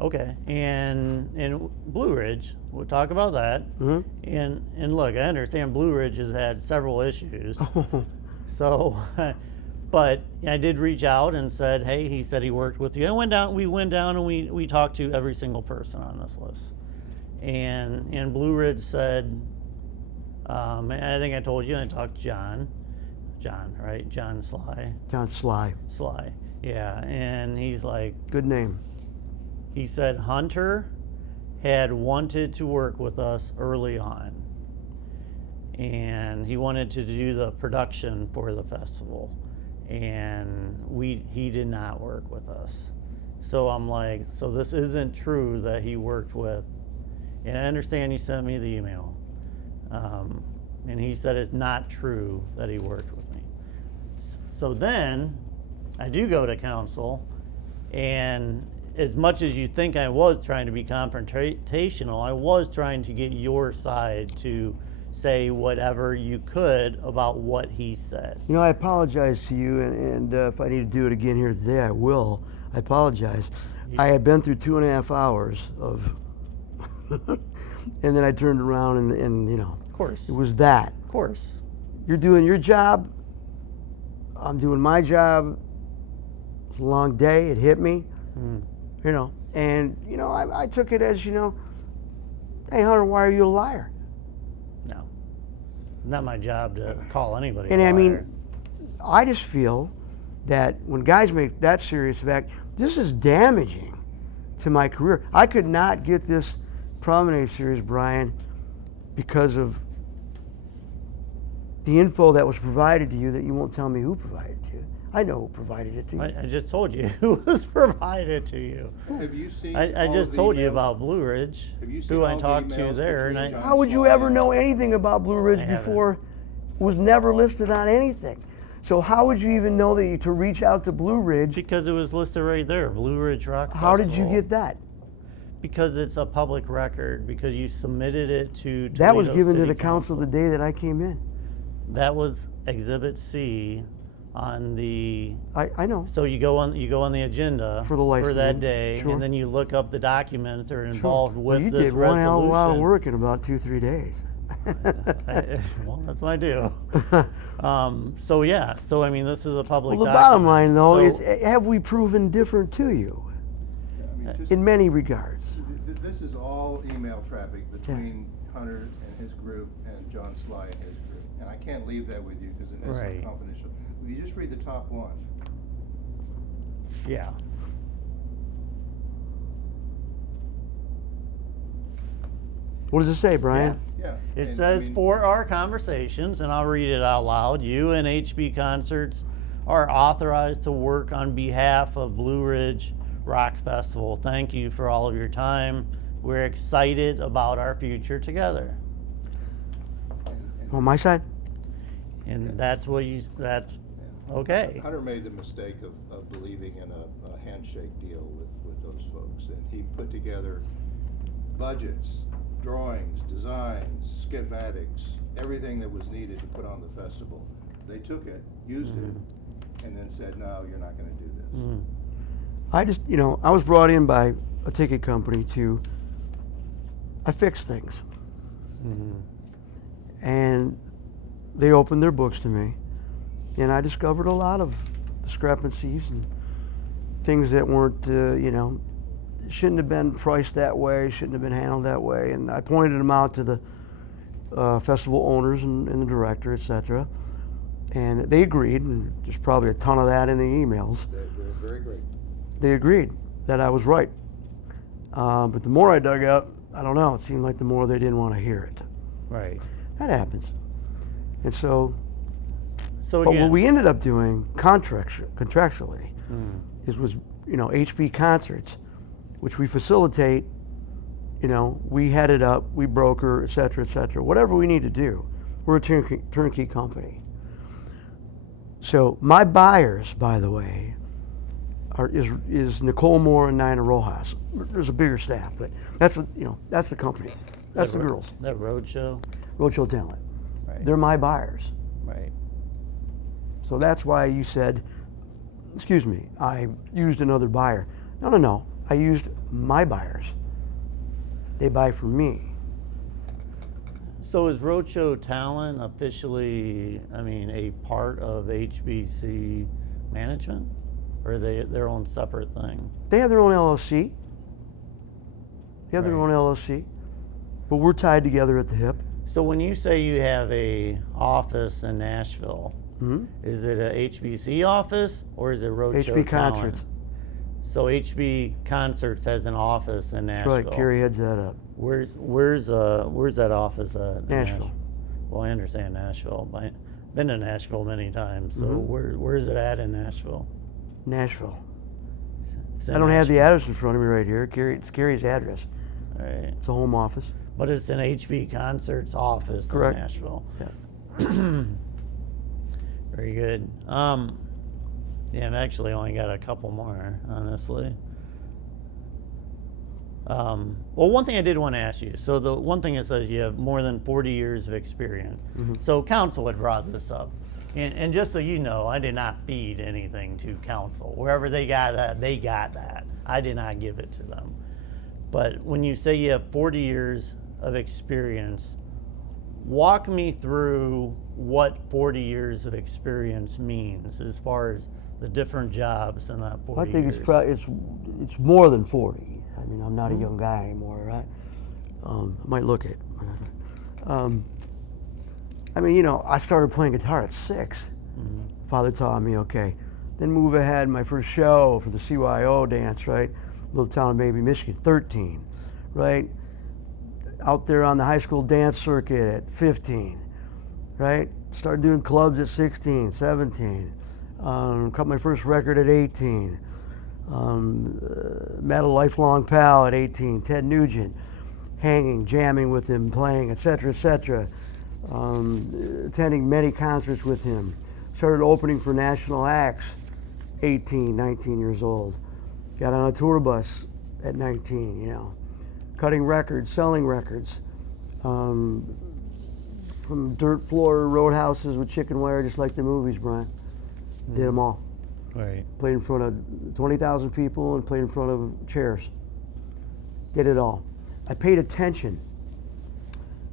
Okay, and Blue Ridge, we'll talk about that. And look, I understand Blue Ridge has had several issues. So, but I did reach out and said, hey, he said he worked with you. We went down and we talked to every single person on this list. And Blue Ridge said, I think I told you, I talked to John, right? John Sly. John Sly. Sly, yeah, and he's like, Good name. he said Hunter had wanted to work with us early on, and he wanted to do the production for the festival, and he did not work with us. So I'm like, so this isn't true that he worked with, and I understand he sent me the email, and he said it's not true that he worked with me. So then I do go to council, and as much as you think I was trying to be confrontational, I was trying to get your side to say whatever you could about what he said. You know, I apologize to you, and if I need to do it again here today, I will. I apologize. I had been through 2.5 hours of, and then I turned around and you know, Of course. it was that. Of course. You're doing your job. I'm doing my job. It's a long day. It hit me. You know, and you know, I took it as, you know, hey Hunter, why are you a liar? No. Not my job to call anybody And a I liar. mean, I just feel that when guys make that serious of act, this is damaging to my career. I could not get this Promenade series, Brian, because of the info that was provided to you that you won't tell me who provided it to you. I know who provided it to you. I just told you who was provided to you. Have you seen? I all just the told you emails? about Blue Ridge, Have you seen who I all the talked to emails there, and between I. John How would you Sly ever and- know anything about Blue Ridge I haven't. before? It was never listed on anything. So how would you even know that to reach out to Blue Ridge? Because it was listed right there, Blue Ridge Rock How did you Festival. get that? Because it's a public record, because you submitted it to That was Toledo given to City the council the day that I came in. That was Exhibit C on the, I know. so you go on the agenda For the that licensing, day, sure. and then you look up the documents that are involved Well, with you this did one hell of a lot of resolution. work in about 2-3 days. Well, that's what I do. So yeah, so I mean, this is a public Well, the document. bottom line, though, So- is have we proven different to you I mean, just- in many regards? This is all email traffic between Hunter and his group and John Sly and his group. And I can't leave that with you because it has Right. some confidential. If you just read the top one, Yeah. What does it say, Brian? yeah. It and, I says, mean, for our conversations, and I'll read it out loud, you and HB Concerts are authorized to work on behalf of Blue Ridge Rock Festival. Thank you for all of your time. We're excited about our future together. On my side? And that's what that's okay. Hunter made the mistake of believing in a handshake deal with those folks. And he put together budgets, drawings, designs, schematics, everything that was needed to put on the festival. They took it, used it, and then said, no, you're not gonna do this. I just, I was brought in by a ticket company I fix things. And they opened their books to me, and I discovered a lot of discrepancies and things that weren't, shouldn't have been priced that way, shouldn't have been handled that way. And I pointed them out to the festival owners and the director, etc. And they agreed, and there's probably a ton of that in the emails. They're very great. They agreed that I was right. But the more I dug up, I don't know, it seemed like the more they didn't want to hear it. Right. That happens. And so, So but again, what we ended up doing contractually was, HB Concerts, which we facilitate, we head it up, we broker, et cetera, whatever we need to do. We're a turnkey company. So my buyers, by the way, is Nicole Moore and Nina Rojas. There's a bigger staff, but that's the company. That's the girls. That roadshow. Roadshow Talent. Right. They're my buyers. Right. So that's why you said, excuse me, I used another buyer. No. I used my buyers. They buy from me. So is Roadshow Talent officially, a part of HBC management? Or are they their own separate thing? They have their own LLC. But we're tied together at the hip. So when you say you have a office in Nashville, is it a HBC office or is it Roadshow HB Talent? Concerts. So HB Concerts has an office in That's Nashville. right, Carrie heads that up. Where's that office at? in Nashville. Well, I understand Nashville. I've been to Nashville many times. So where is it at in Nashville? Nashville. Is it I don't have the Nashville? address in front of me right here. It's Carrie's address. Right. It's a home office. But it's an HB Concerts office Correct. in Nashville. Yeah. Very good. I've actually only got a couple more, honestly. Well, one thing I did want to ask you. So the one thing it says you have more than 40 years of experience. So council had brought this up. And just so you know, I did not feed anything to council. Wherever they got that, they got that. I did not give it to them. But when you say you have 40 years of experience, walk me through what 40 years of experience means as far as the different jobs in that 40 I think years. it's more than 40. I'm not a young guy anymore, right? I might look it. I started playing guitar at 6. Father taught me, okay. Then move ahead, my first show for the CYO dance, right? Little town of Baby, Michigan, 13, right? Out there on the high school dance circuit at 15, right? Started doing clubs at 16, 17. Cut my first record at 18. Met a lifelong pal at 18, Ted Nugent, hanging, jamming with him, playing, etc., attending many concerts with him. Started opening for national acts, 18, 19 years old. Got on a tour bus at 19, cutting records, selling records, from dirt floor roadhouses with chicken wire, just like the movies, Brian. Did them all. Right. Played in front of 20,000 people and played in front of chairs. Did it all. I paid attention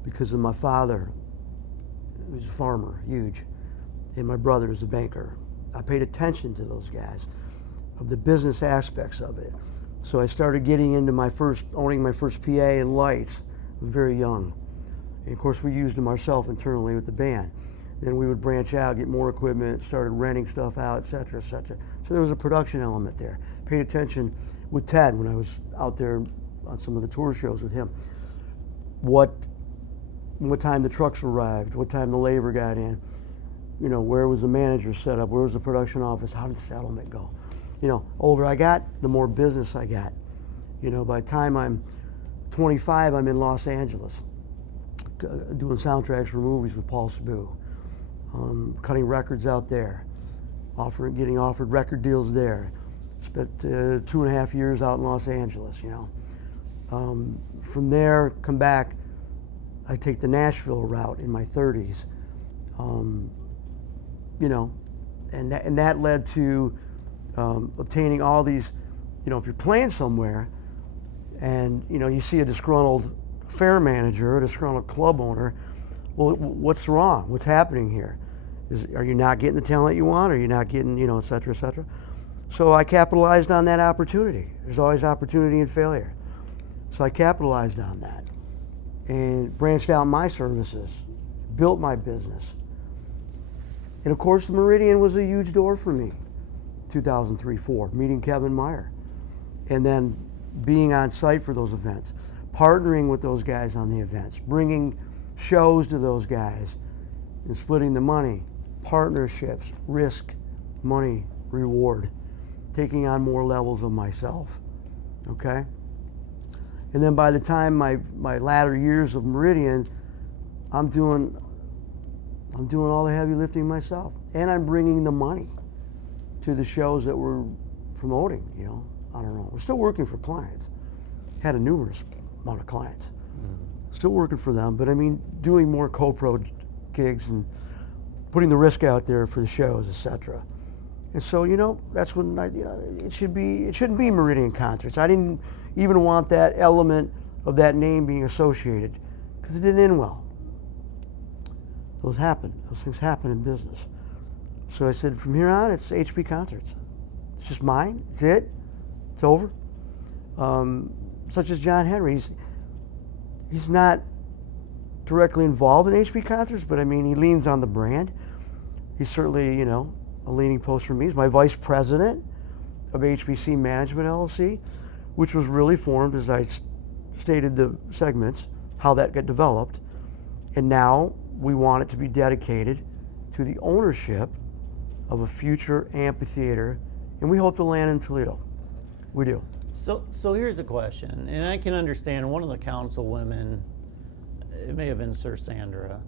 because of my father, who was a farmer, huge, and my brother was a banker. I paid attention to those guys, of the business aspects of it. So I started getting into owning my first PA and lights very young. And of course we used them ourselves internally with the band. Then we would branch out, get more equipment, started renting stuff out, et cetera, et cetera. So there was a production element there. Paid attention with Ted when I was out there on some of the tour shows with him. What time the trucks arrived, what time the labor got in, you know, where was the manager set up, where was the production office, how did the settlement go? You know, older I got, the more business I got. You know, by the time I'm 25, I'm in Los Angeles, doing soundtracks for movies with Paul Cebu, cutting records out there, getting offered record deals there. Spent 2.5 years out in Los Angeles, you know. From there, come back, I take the Nashville route in my 30s. You know, and that led to obtaining all these, you know, if you're playing somewhere and, you know, you see a disgruntled fair manager, a disgruntled club owner, well, what's wrong? What's happening here? Are you not getting the talent you want? Are you not getting, you know, et cetera, et cetera? So I capitalized on that opportunity. There's always opportunity and failure. So I capitalized on that and branched out my services, built my business. And of course, the Meridian was a huge door for me. 2003-04, meeting Kevin Meyer, and then being on site for those events, partnering with those guys on the events, bringing shows to those guys, and splitting the money, partnerships, risk, money, reward, taking on more levels of myself, okay? And then by the time my latter years of Meridian, I'm doing all the heavy lifting myself, and I'm bringing the money to the shows that we're promoting, you know. I don't know. We're still working for clients. Had a numerous amount of clients. Still working for them, but I mean, doing more co-pro gigs and putting the risk out there for the shows, etc. And so, you know, that's when it shouldn't be Meridian Concerts. I didn't even want that element of that name being associated because it didn't end well. Those things happen in business. So I said, from here on, it's HP Concerts. It's just mine. It's it. It's over. Such as John Henry, he's not directly involved in HP Concerts, but I mean, he leans on the brand. He's certainly, you know, a leaning post for me. He's my vice president of HBC Management LLC, which was really formed as I stated the segments, how that got developed. And now we want it to be dedicated to the ownership of a future amphitheater, and we hope to land in Toledo. We do. So here's a question, and I can understand one of the councilwomen, it may have been Sir Sandra,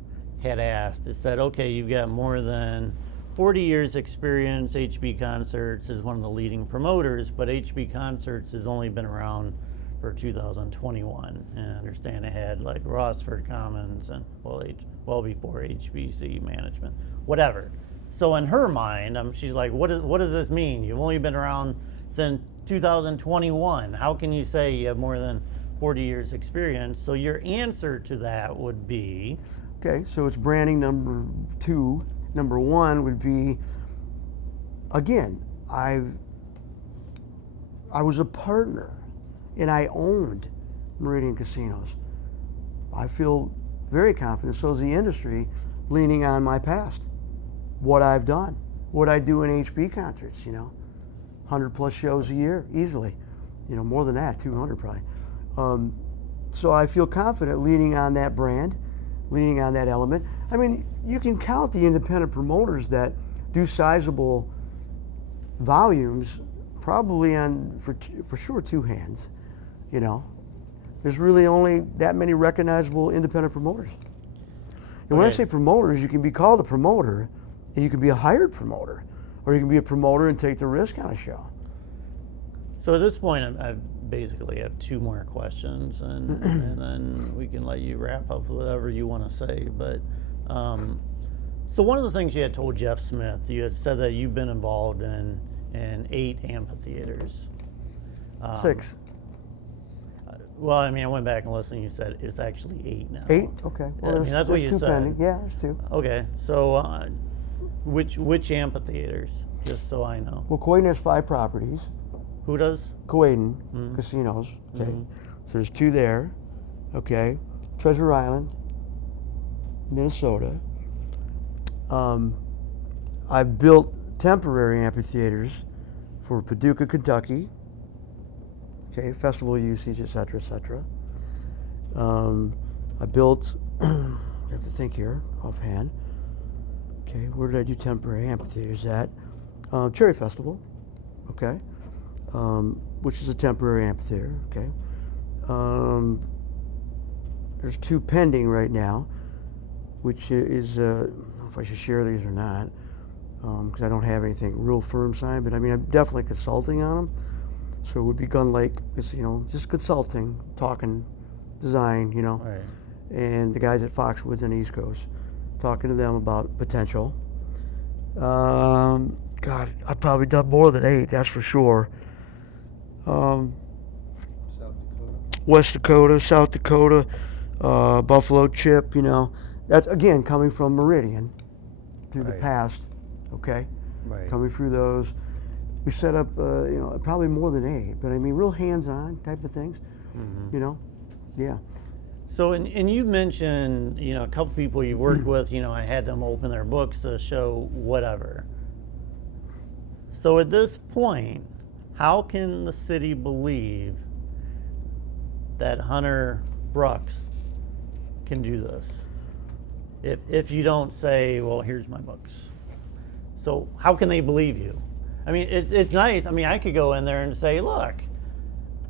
had asked, it said, okay, you've got more than 40 years experience, HB Concerts is one of the leading promoters, but HB Concerts has only been around for 2021, and I understand it had like Rossford Commons and well before HBC Management, whatever. So in her mind, she's like, what does this mean? You've only been around since 2021. How can you say you have more than 40 years experience? So your answer to that would be? Okay, so it's branding number 2. Number 1 would be, again, I was a partner and I owned Meridian Casinos. I feel very confident, so is the industry, leaning on my past. What I've done, what I do in HB Concerts, you know, 100 plus shows a year, easily, you know, more than that, 200 probably. So I feel confident leaning on that brand, leaning on that element. I mean, you can count the independent promoters that do sizable volumes probably on, for sure, 2 hands, you know. There's really only that many recognizable independent promoters. And when I say promoters, you can be called a promoter, and you can be a hired promoter, or you can be a promoter and take the risk on a show. So at this point, I basically have 2 more questions, and then we can let you wrap up whatever you want to say. But so one of the things you had told Jeff Smith, you had said that you've been involved in 8 amphitheaters. 6. Well, I mean, I went back and listened. You said it's actually 8 now. 8? Okay. I mean, that's what there's you 2 said. pending. Yeah, there's 2. Okay, so which amphitheaters? Just so I know. Well, Kuwaitan has 5 properties. Who does? Kuwaitan Mhm. casinos. Okay. Mhm. So there's 2 there. Okay. Treasure Island, Minnesota. I built temporary amphitheaters for Paducah, Kentucky. Okay, festival usage, etc., etc. I built. I have to think here offhand. Okay, where did I do temporary amphitheaters at? Cherry Festival. Okay, which is a temporary amphitheater. Okay. There's 2 pending right now, which is, I don't know if I should share these or not, because I don't have anything real firm signed, but I mean, I'm definitely consulting on them. So it would be Gun Lake, it's, just consulting, talking design, Right. and the guys at Foxwoods on the East Coast, talking to them about potential. God, I've probably done more than 8, that's for sure. South Dakota. West Dakota, South Dakota, Buffalo Chip, that's again coming from Meridian through the Right. past, okay? Right. Coming through those. We set up, probably more than 8, but I mean, real hands-on type of things, Mhm. Yeah. So, and you mentioned, a couple people you worked with, I had them open their books to show whatever. So at this point, how can the city believe that Hunter Brucks can do this? If you don't say, well, here's my books. So how can they believe you? I mean, it's nice. I mean, I could go in there and say, look,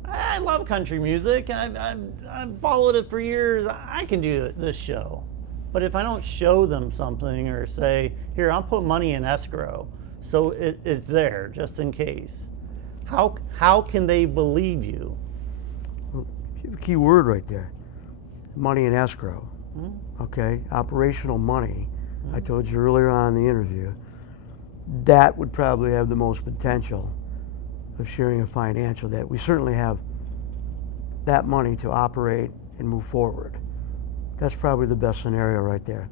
I love country music. I've followed it for years. I can do this show. But if I don't show them something or say, here, I'll put money in escrow, so it's there just in case. How can they believe you? Well, you have a key word right there. Money in escrow. Okay, operational money. I told you earlier on in the interview, that would probably have the most potential of sharing a financial debt. We certainly have that money to operate and move forward. That's probably the best scenario right there.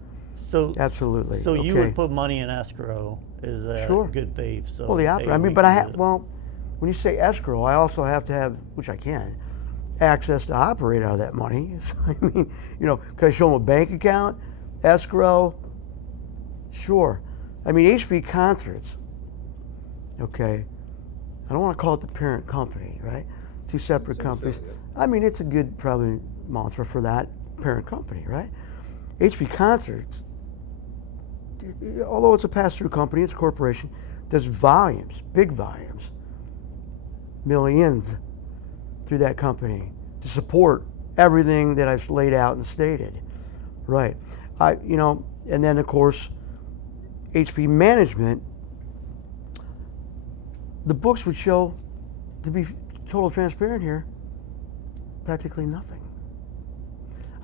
So Absolutely. So you Okay. would put money in escrow? Is that Sure. good faith? So Well, the hey, opera. I we mean, but can I do have. it. Well, when you say escrow, I also have to have, which I can, access to operate out of that money. So, I mean, can I show them a bank account, escrow? Sure. I mean, HB Concerts. Okay. I don't want to call it the parent company, right? 2 separate It's an companies. affiliate. I mean, it's a good probably mantra for that parent company, right? HB Concerts, although it's a pass-through company, it's a corporation, does volumes, big volumes, millions through that company to support everything that I've laid out and stated, right? And then of course, HP Management, the books would show, to be total transparent here, practically nothing.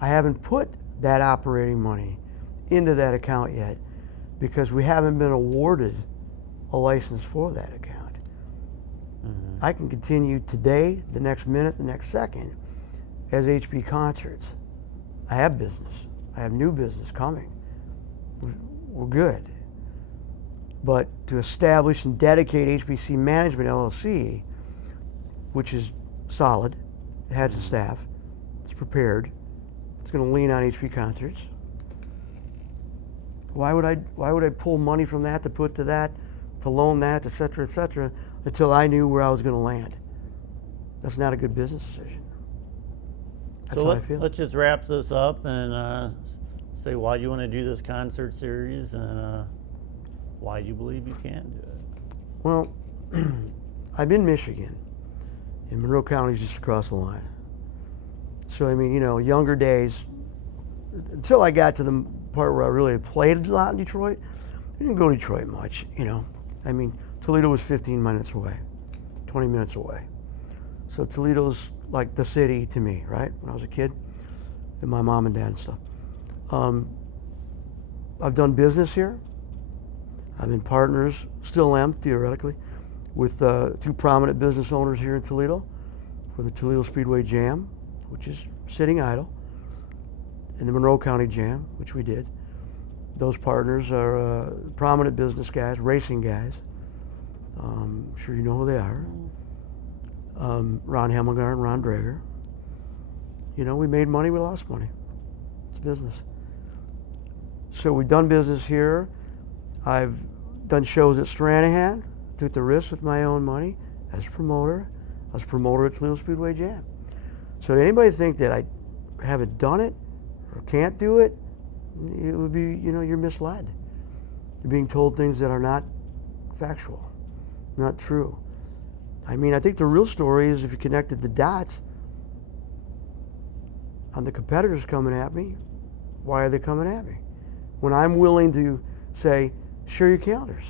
I haven't put that operating money into that account yet because we haven't been awarded a license for that account. I can continue today, the next minute, the next second as HB Concerts. I have business. I have new business coming. We're good. But to establish and dedicate HBC Management LLC, which is solid, it has a staff, it's prepared, it's going to lean on HB Concerts. Why would I pull money from that to put to that, to loan that, et cetera, until I knew where I was going to land? That's not a good business decision. That's how I feel. Let's just wrap this up and say why do you want to do this concert series and why do you believe you can do it? Well, I'm in Michigan, and Monroe County is just across the line. So, I mean, younger days, until I got to the part where I really played a lot in Detroit, I didn't go to Detroit much, I mean, Toledo was 15 minutes away, 20 minutes away. So Toledo's like the city to me, right? When I was a kid, and my mom and dad and stuff. I've done business here. I've been partners, still am theoretically, with 2 prominent business owners here in Toledo for the Toledo Speedway Jam which is sitting idle, and the Monroe County Jam, which we did. Those partners are prominent business guys, racing guys. I'm sure you know who they are. Ron Hemmelgarn and Ron Drager. You know, we made money, we lost money. It's business. So we've done business here. I've done shows at Stranahan, took the risk with my own money as a promoter. I was a promoter at Toledo Speedway Jam. So to anybody think that I haven't done it or can't do it, it would be, you know, you're misled. You're being told things that are not factual, not true. I mean, I think the real story is if you connected the dots on the competitors coming at me, why are they coming at me? When I'm willing to say, share your calendars.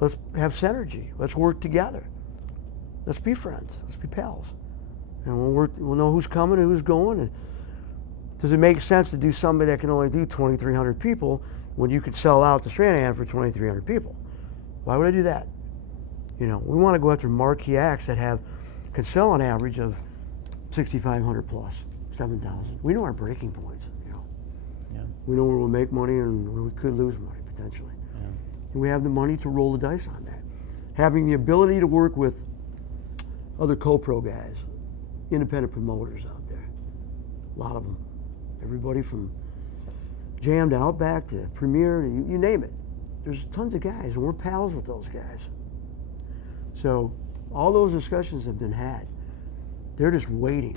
Let's have synergy. Let's work together. Let's be friends. Let's be pals. And we'll know who's coming and who's going. And does it make sense to do somebody that can only do 2,300 people when you could sell out to Stranahan for 2,300 people? Why would I do that? You know, we want to go after marquee acts that can sell on average of 6,500 plus, 7,000. We know our breaking points, you know. Yeah. We know where we'll make money and where we could lose money potentially. Yeah. And we have the money to roll the dice on that. Having the ability to work with other co-pro guys, independent promoters out there, a lot of them. Everybody from Jam to Outback to Premier, to you name it. There's tons of guys, and we're pals with those guys. So all those discussions have been had. They're just waiting.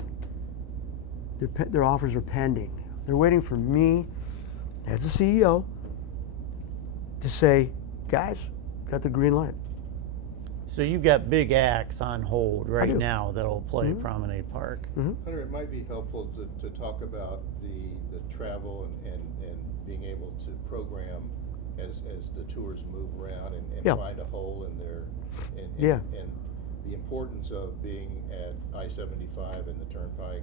Their offers are pending. They're waiting for me, as the CEO, to say, guys, got the green light. So you've got big acts on hold right do. now that'll play Promenade Park. Hunter, it might be helpful to talk about the travel and being able to program as the tours move around and find a hole in their and the importance of being at I-75 and the Turnpike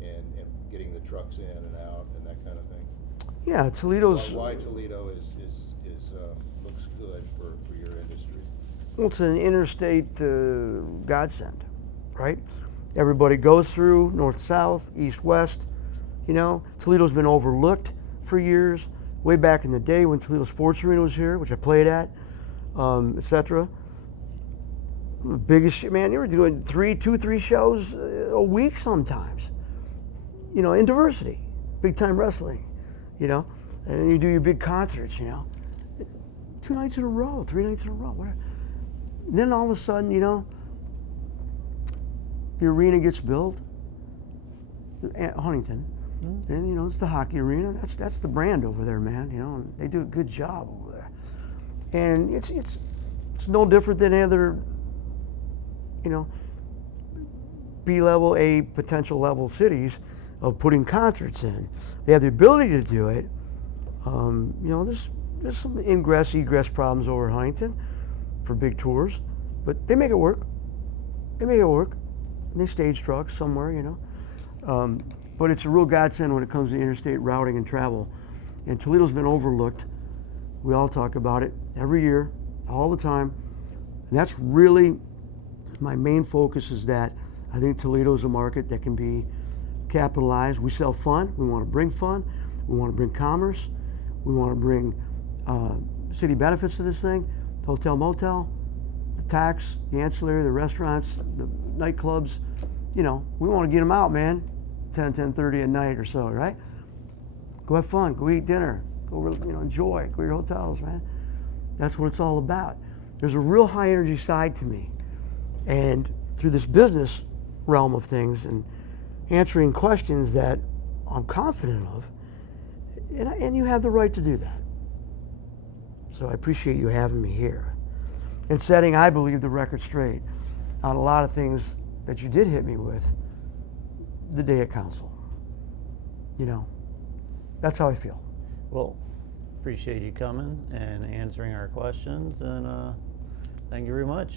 and getting the trucks in and out and that kind of thing. Yeah, Toledo's. Why Toledo is looks good for your industry. Well, it's an interstate godsend, right? Everybody goes through north-south, east-west. You know, Toledo's been overlooked for years. Way back in the day when Toledo Sports Arena was here, which I played at, etc. The biggest, man, you were doing 3 shows a week sometimes. You know, in diversity, big time wrestling, you know, and then you do your big concerts, you know, 2 nights in a row, 3 nights in a row, whatever. Then all of a sudden, you know, the arena gets built at Huntington, and you know it's the hockey arena. That's the brand over there, man. You know, and they do a good job over there, and it's no different than any other, you know, B-level, A potential level cities of putting concerts in. They have the ability to do it. You know, there's some egress problems over Huntington for big tours, but they make it work. And they stage trucks somewhere, you know. But it's a real godsend when it comes to interstate routing and travel. And Toledo's been overlooked. We all talk about it every year, all the time. And that's really my main focus, is that I think Toledo's a market that can be capitalized. We sell fun. We want to bring fun. We want to bring commerce. We want to bring city benefits to this thing. Hotel, motel, the tax, the ancillary, the restaurants, the nightclubs. You know, we want to get them out, man. 10:30 at night or so, right? Go have fun. Go eat dinner. Go, you know, enjoy. Go to your hotels, man. That's what it's all about. There's a real high energy side to me, and through this business realm of things and answering questions that I'm confident of, and you have the right to do that. So I appreciate you having me here and setting, I believe, the record straight on a lot of things that you did hit me with the day at council. You know, that's how I feel. Well, appreciate you coming and answering our questions, and thank you very much.